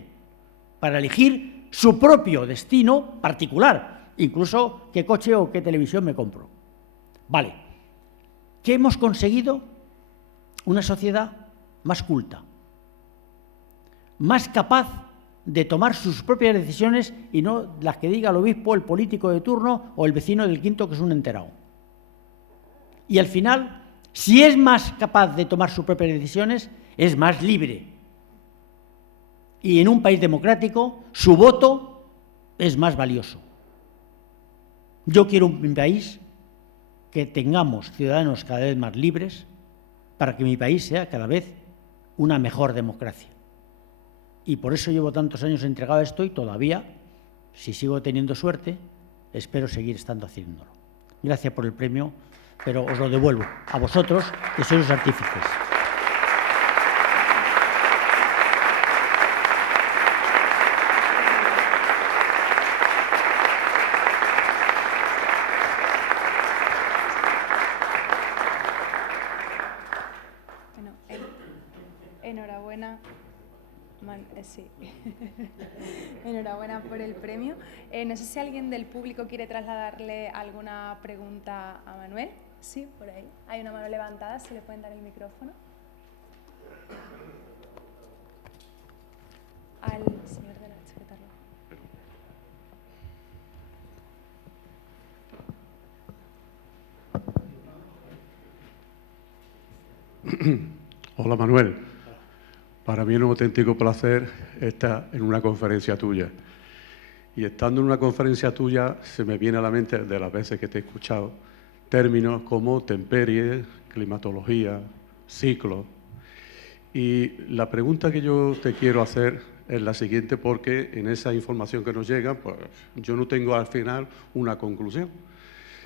para elegir su propio destino particular, incluso qué coche o qué televisión me compro. Vale, ¿qué hemos conseguido? Una sociedad más culta, más capaz de tomar sus propias decisiones y no las que diga el obispo, el político de turno o el vecino del quinto que es un enterado. Y al final, si es más capaz de tomar sus propias decisiones, es más libre. Y en un país democrático, su voto es más valioso. Yo quiero un país que tengamos ciudadanos cada vez más libres para que mi país sea cada vez una mejor democracia. Y por eso llevo tantos años entregado a esto y todavía, si sigo teniendo suerte, espero seguir estando haciéndolo. Gracias por el premio, pero os lo devuelvo a vosotros, que sois los artífices. Sí. Enhorabuena por el premio. No sé si alguien del público quiere trasladarle alguna pregunta a Manuel. Sí, por ahí. Hay una mano levantada, si le pueden dar el micrófono. Al señor de la secretaria. Hola Manuel, para mí es un auténtico placer estar en una conferencia tuya. Y estando en una conferencia tuya se me viene a la mente, de las veces que te he escuchado, términos como temperie, climatología, ciclo. Y la pregunta que yo te quiero hacer es la siguiente, porque en esa información que nos llega, pues yo no tengo al final una conclusión.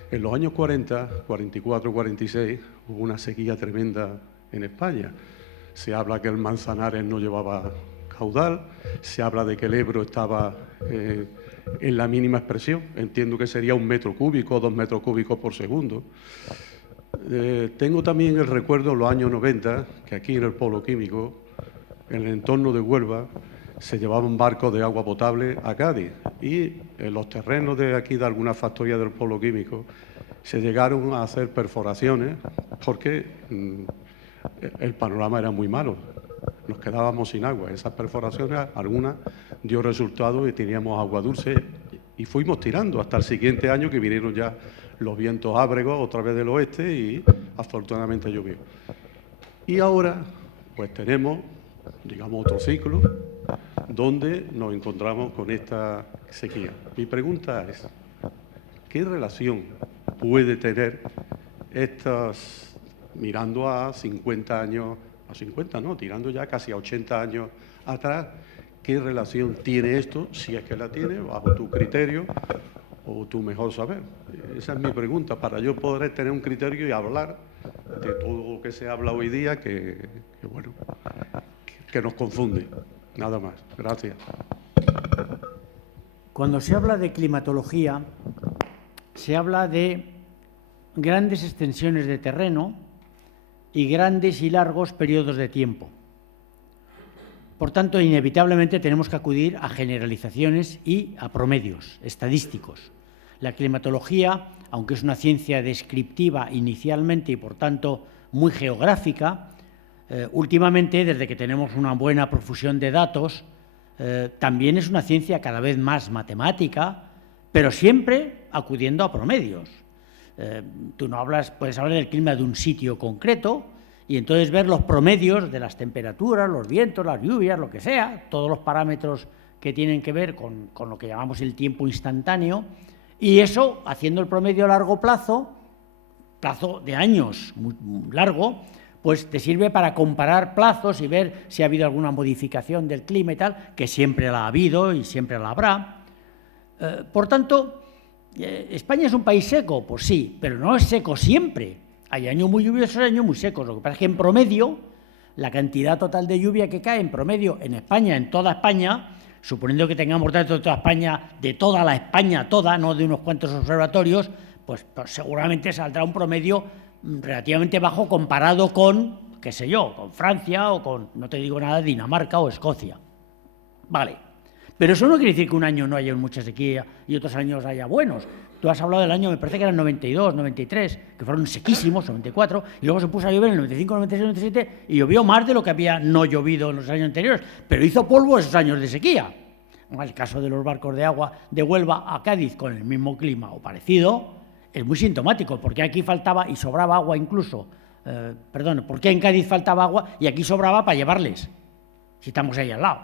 En los años 40, 44, 46, hubo una sequía tremenda en España. Se habla que el Manzanares no llevaba caudal, se habla de que el Ebro estaba en la mínima expresión, entiendo que sería 1 metro cúbico o 2 metros cúbicos por segundo. Tengo también el recuerdo de los años 90, que aquí en el Polo Químico, en el entorno de Huelva, se llevaban barcos de agua potable a Cádiz y en los terrenos de aquí de algunas factorías del Polo Químico se llegaron a hacer perforaciones porque el panorama era muy malo, nos quedábamos sin agua. Esas perforaciones, algunas dio resultado y teníamos agua dulce y fuimos tirando hasta el siguiente año, que vinieron ya los vientos ábregos otra vez del oeste y afortunadamente llovió. Y ahora pues tenemos, digamos, otro ciclo donde nos encontramos con esta sequía. Mi pregunta es, ¿qué relación puede tener estas, mirando a 50 años, a 50 no, tirando ya casi a 80 años atrás, qué relación tiene esto, si es que la tiene, bajo tu criterio o tu mejor saber? Esa es mi pregunta, para yo poder tener un criterio y hablar de todo lo que se habla hoy día, que bueno, que nos confunde. Nada más. Gracias. Cuando se habla de climatología, se habla de grandes extensiones de terreno y grandes y largos periodos de tiempo. Por tanto, inevitablemente tenemos que acudir a generalizaciones y a promedios estadísticos. La climatología, aunque es una ciencia descriptiva inicialmente y, por tanto, muy geográfica, últimamente, desde que tenemos una buena profusión de datos, también es una ciencia cada vez más matemática, pero siempre acudiendo a promedios. Tú no hablas, puedes hablar del clima de un sitio concreto y entonces ver los promedios de las temperaturas, los vientos, las lluvias, lo que sea, todos los parámetros que tienen que ver con lo que llamamos el tiempo instantáneo, y eso, haciendo el promedio a largo plazo, plazo de años muy largo, pues te sirve para comparar plazos y ver si ha habido alguna modificación del clima y tal, que siempre la ha habido y siempre la habrá. Por tanto, ¿España es un país seco? Pues sí, pero no es seco siempre. Hay años muy lluviosos y años muy secos. Lo que pasa es que en promedio, la cantidad total de lluvia que cae en promedio en España, en toda España, suponiendo que tengamos datos de toda España, de toda la España toda, no de unos cuantos observatorios, pues seguramente saldrá un promedio relativamente bajo comparado con, qué sé yo, con Francia o con, no te digo nada, Dinamarca o Escocia. Vale, pero eso no quiere decir que un año no haya mucha sequía y otros años haya buenos. Tú has hablado del año, me parece que eran 92, 93, que fueron sequísimos, 94, y luego se puso a llover en el 95, 96, 97, y llovió más de lo que había no llovido en los años anteriores, pero hizo polvo esos años de sequía. En el caso de los barcos de agua de Huelva a Cádiz con el mismo clima o parecido, es muy sintomático, porque aquí faltaba y sobraba agua incluso, porque en Cádiz faltaba agua y aquí sobraba para llevarles, si estamos ahí al lado.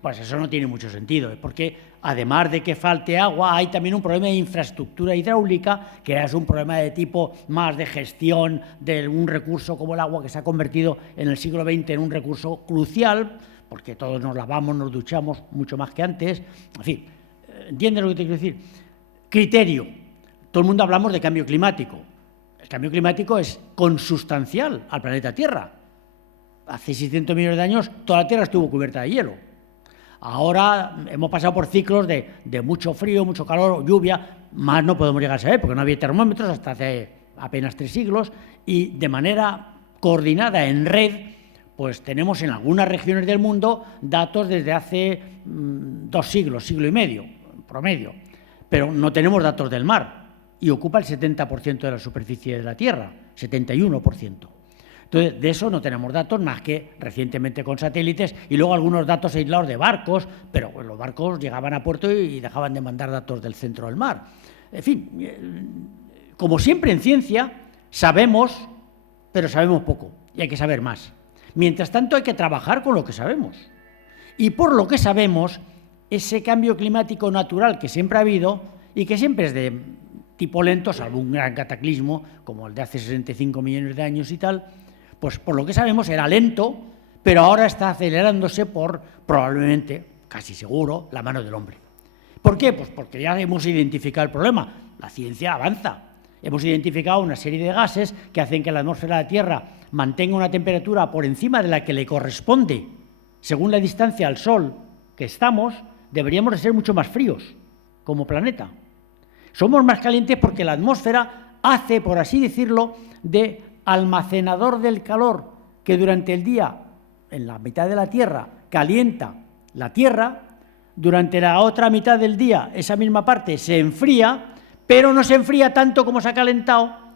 Pues eso no tiene mucho sentido, porque además de que falte agua, hay también un problema de infraestructura hidráulica, que es un problema de tipo más de gestión de un recurso como el agua, que se ha convertido en el siglo XX en un recurso crucial, porque todos nos lavamos, nos duchamos mucho más que antes. En fin, ¿entiendes lo que te quiero decir? Criterio. Todo el mundo hablamos de cambio climático. El cambio climático es consustancial al planeta Tierra. Hace 600 millones de años toda la Tierra estuvo cubierta de hielo. Ahora hemos pasado por ciclos de mucho frío, mucho calor, lluvia, más no podemos llegar a saber porque no había termómetros hasta hace apenas 3 siglos, y de manera coordinada en red, pues tenemos en algunas regiones del mundo datos desde hace 2 siglos, siglo y medio, en promedio, pero no tenemos datos del mar y ocupa el 70% de la superficie de la Tierra, 71%. Entonces, de eso no tenemos datos más que recientemente con satélites y luego algunos datos aislados de barcos, pero pues, los barcos llegaban a puerto y dejaban de mandar datos del centro del mar. En fin, como siempre en ciencia, sabemos, pero sabemos poco y hay que saber más. Mientras tanto, hay que trabajar con lo que sabemos. Y por lo que sabemos, ese cambio climático natural que siempre ha habido y que siempre es de tipo lento, salvo un gran cataclismo, como el de hace 65 millones de años y tal, pues por lo que sabemos era lento, pero ahora está acelerándose por, probablemente, casi seguro, la mano del hombre. ¿Por qué? Pues porque ya hemos identificado el problema. La ciencia avanza. Hemos identificado una serie de gases que hacen que la atmósfera de la Tierra mantenga una temperatura por encima de la que le corresponde, según la distancia al Sol que estamos, deberíamos de ser mucho más fríos como planeta. Somos más calientes porque la atmósfera hace, por así decirlo, de almacenador del calor que durante el día, en la mitad de la Tierra, calienta la Tierra, durante la otra mitad del día esa misma parte se enfría, pero no se enfría tanto como se ha calentado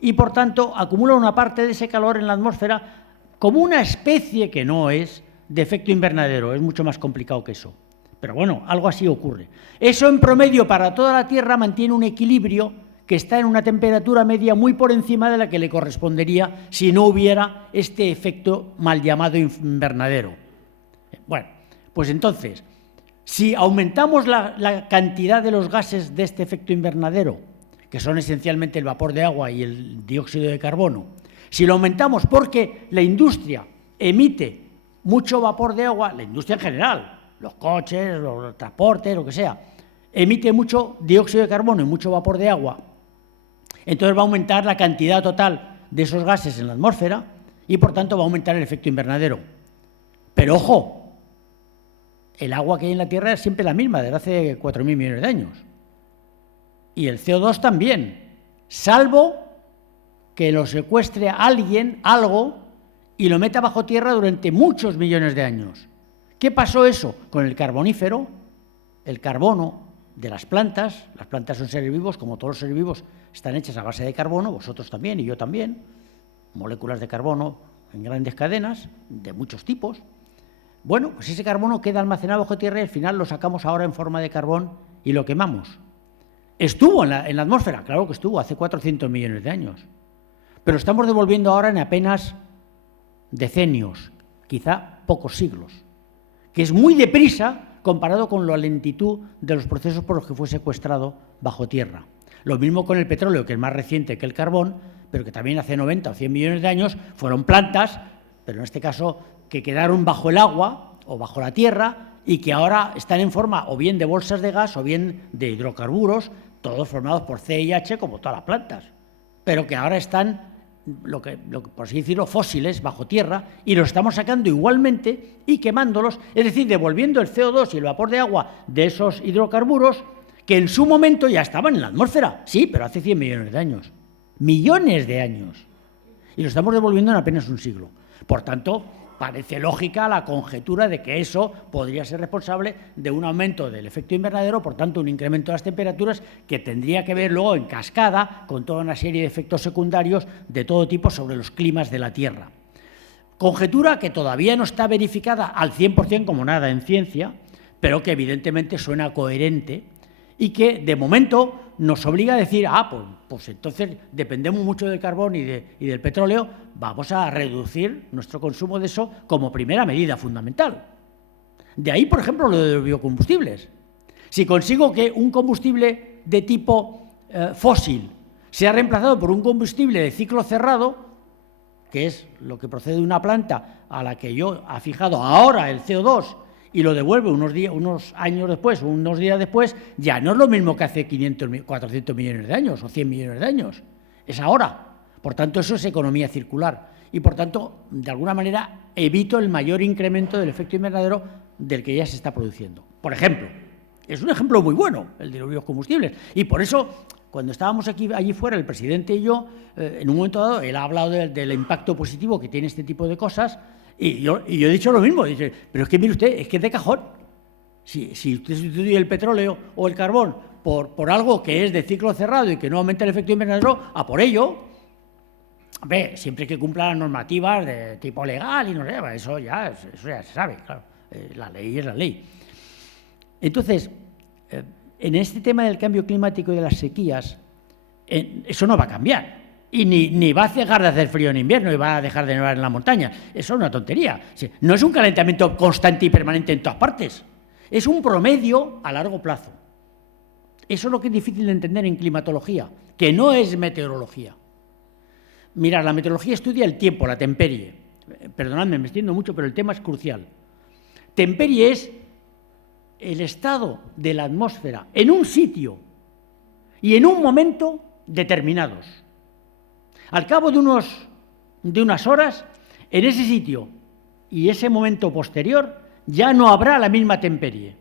y, por tanto, acumula una parte de ese calor en la atmósfera como una especie que no es de efecto invernadero, es mucho más complicado que eso. Pero bueno, algo así ocurre. Eso en promedio para toda la Tierra mantiene un equilibrio que está en una temperatura media muy por encima de la que le correspondería si no hubiera este efecto mal llamado invernadero. Bueno, pues entonces, si aumentamos la cantidad de los gases de este efecto invernadero, que son esencialmente el vapor de agua y el dióxido de carbono, si lo aumentamos porque la industria emite mucho vapor de agua, la industria en general, los coches, los transportes, lo que sea, emite mucho dióxido de carbono y mucho vapor de agua, entonces va a aumentar la cantidad total de esos gases en la atmósfera y, por tanto, va a aumentar el efecto invernadero. Pero, ojo, el agua que hay en la Tierra es siempre la misma, desde hace 4.000 millones de años. Y el CO2 también, salvo que lo secuestre alguien, algo, y lo meta bajo tierra durante muchos millones de años. ¿Qué pasó eso con el carbonífero? El carbono de las plantas son seres vivos, como todos los seres vivos están hechas a base de carbono, vosotros también y yo también, moléculas de carbono en grandes cadenas, de muchos tipos. Bueno, pues ese carbono queda almacenado bajo tierra y al final lo sacamos ahora en forma de carbón y lo quemamos. ¿Estuvo en la atmósfera? Claro que estuvo, hace 400 millones de años. Pero estamos devolviendo ahora en apenas decenios, quizá pocos siglos, que es muy deprisa comparado con la lentitud de los procesos por los que fue secuestrado bajo tierra. Lo mismo con el petróleo, que es más reciente que el carbón, pero que también hace 90 o 100 millones de años fueron plantas, pero en este caso que quedaron bajo el agua o bajo la tierra y que ahora están en forma o bien de bolsas de gas o bien de hidrocarburos, todos formados por C y H como todas las plantas, pero que ahora están, por así decirlo, fósiles bajo tierra y los estamos sacando igualmente y quemándolos, es decir, devolviendo el CO2 y el vapor de agua de esos hidrocarburos que en su momento ya estaban en la atmósfera, sí, pero hace 100 millones de años. Millones de años. Y lo estamos devolviendo en apenas un siglo. Por tanto, parece lógica la conjetura de que eso podría ser responsable de un aumento del efecto invernadero, por tanto, un incremento de las temperaturas que tendría que ver luego en cascada con toda una serie de efectos secundarios de todo tipo sobre los climas de la Tierra. Conjetura que todavía no está verificada al 100% como nada en ciencia, pero que evidentemente suena coherente y que de momento nos obliga a decir, pues entonces dependemos mucho del carbón y del petróleo, vamos a reducir nuestro consumo de eso como primera medida fundamental. De ahí, por ejemplo, lo de los biocombustibles. Si consigo que un combustible de tipo fósil sea reemplazado por un combustible de ciclo cerrado, que es lo que procede de una planta a la que yo ha fijado ahora el CO2 y lo devuelve unos años después o unos días después, ya no es lo mismo que hace 400 millones de años o 100 millones de años. Es ahora. Por tanto, eso es economía circular. Y, por tanto, de alguna manera, evito el mayor incremento del efecto invernadero del que ya se está produciendo. Por ejemplo, es un ejemplo muy bueno, el de los biocombustibles. Y por eso, cuando estábamos allí fuera, el presidente y yo, en un momento dado, él ha hablado del impacto positivo que tiene este tipo de cosas. Y yo he dicho lo mismo, dice, pero es que mire usted, es que es de cajón. Si usted sustituye el petróleo o el carbón por algo que es de ciclo cerrado y que no aumenta el efecto invernadero, a por ello, hombre, siempre que cumpla las normativas de tipo legal y no sé, eso ya se sabe, claro, la ley es la ley. Entonces, en este tema del cambio climático y de las sequías, eso no va a cambiar. Y ni va a dejar de hacer frío en invierno y va a dejar de nevar en la montaña. Eso es una tontería. No es un calentamiento constante y permanente en todas partes. Es un promedio a largo plazo. Eso es lo que es difícil de entender en climatología, que no es meteorología. Mira, la meteorología estudia el tiempo, la temperie. Perdonadme, me extiendo mucho, pero el tema es crucial. Temperie es el estado de la atmósfera en un sitio y en un momento determinados. Al cabo de unas horas, en ese sitio y ese momento posterior, ya no habrá la misma temperie.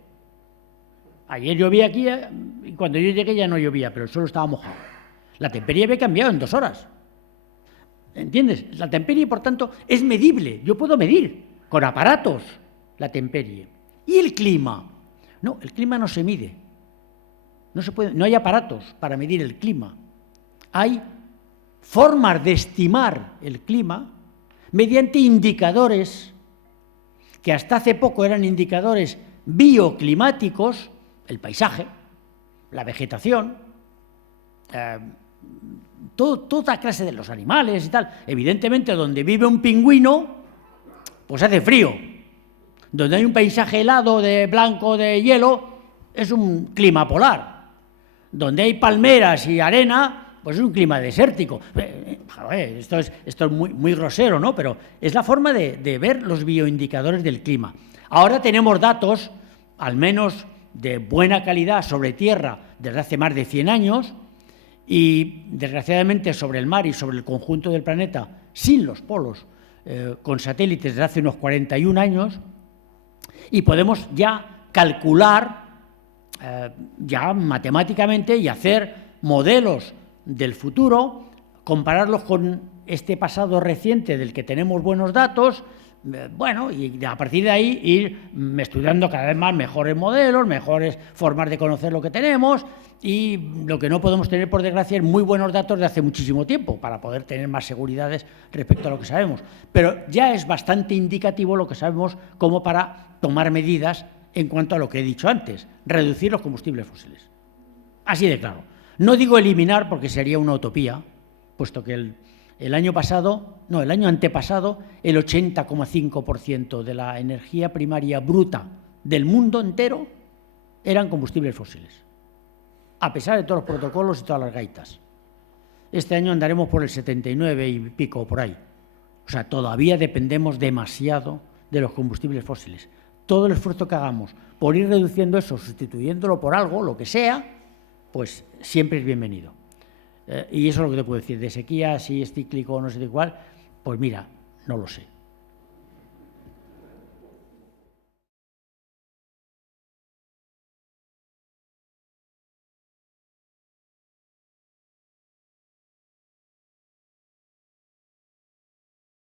Ayer llovía aquí y cuando yo llegué ya no llovía, pero el suelo estaba mojado. La temperie había cambiado en 2 horas. ¿Entiendes? La temperie, por tanto, es medible. Yo puedo medir con aparatos la temperie. ¿Y el clima? No, el clima no se mide. No hay aparatos para medir el clima. Hay formas de estimar el clima mediante indicadores que hasta hace poco eran indicadores bioclimáticos, el paisaje, la vegetación, toda clase de los animales y tal. Evidentemente, donde vive un pingüino, pues hace frío. Donde hay un paisaje helado, de blanco, de hielo, es un clima polar. Donde hay palmeras y arena, pues es un clima desértico. Esto es muy grosero, ¿no? Pero es la forma de ver los bioindicadores del clima. Ahora tenemos datos, al menos de buena calidad, sobre tierra desde hace más de 100 años y, desgraciadamente, sobre el mar y sobre el conjunto del planeta, sin los polos, con satélites desde hace unos 41 años, y podemos ya calcular ya matemáticamente y hacer modelos del futuro, compararlos con este pasado reciente del que tenemos buenos datos, bueno, y a partir de ahí ir estudiando cada vez más mejores modelos, mejores formas de conocer lo que tenemos, y lo que no podemos tener, por desgracia, es muy buenos datos de hace muchísimo tiempo para poder tener más seguridades respecto a lo que sabemos. Pero ya es bastante indicativo lo que sabemos como para tomar medidas en cuanto a lo que he dicho antes, reducir los combustibles fósiles. Así de claro. No digo eliminar porque sería una utopía, puesto que el año antepasado, el 80,5% de la energía primaria bruta del mundo entero eran combustibles fósiles, a pesar de todos los protocolos y todas las gaitas. Este año andaremos por el 79 y pico, por ahí. O sea, todavía dependemos demasiado de los combustibles fósiles. Todo el esfuerzo que hagamos por ir reduciendo eso, sustituyéndolo por algo, lo que sea, pues siempre es bienvenido. Y eso es lo que te puedo decir. De sequía, si es cíclico o no sé de cuál, pues mira, no lo sé.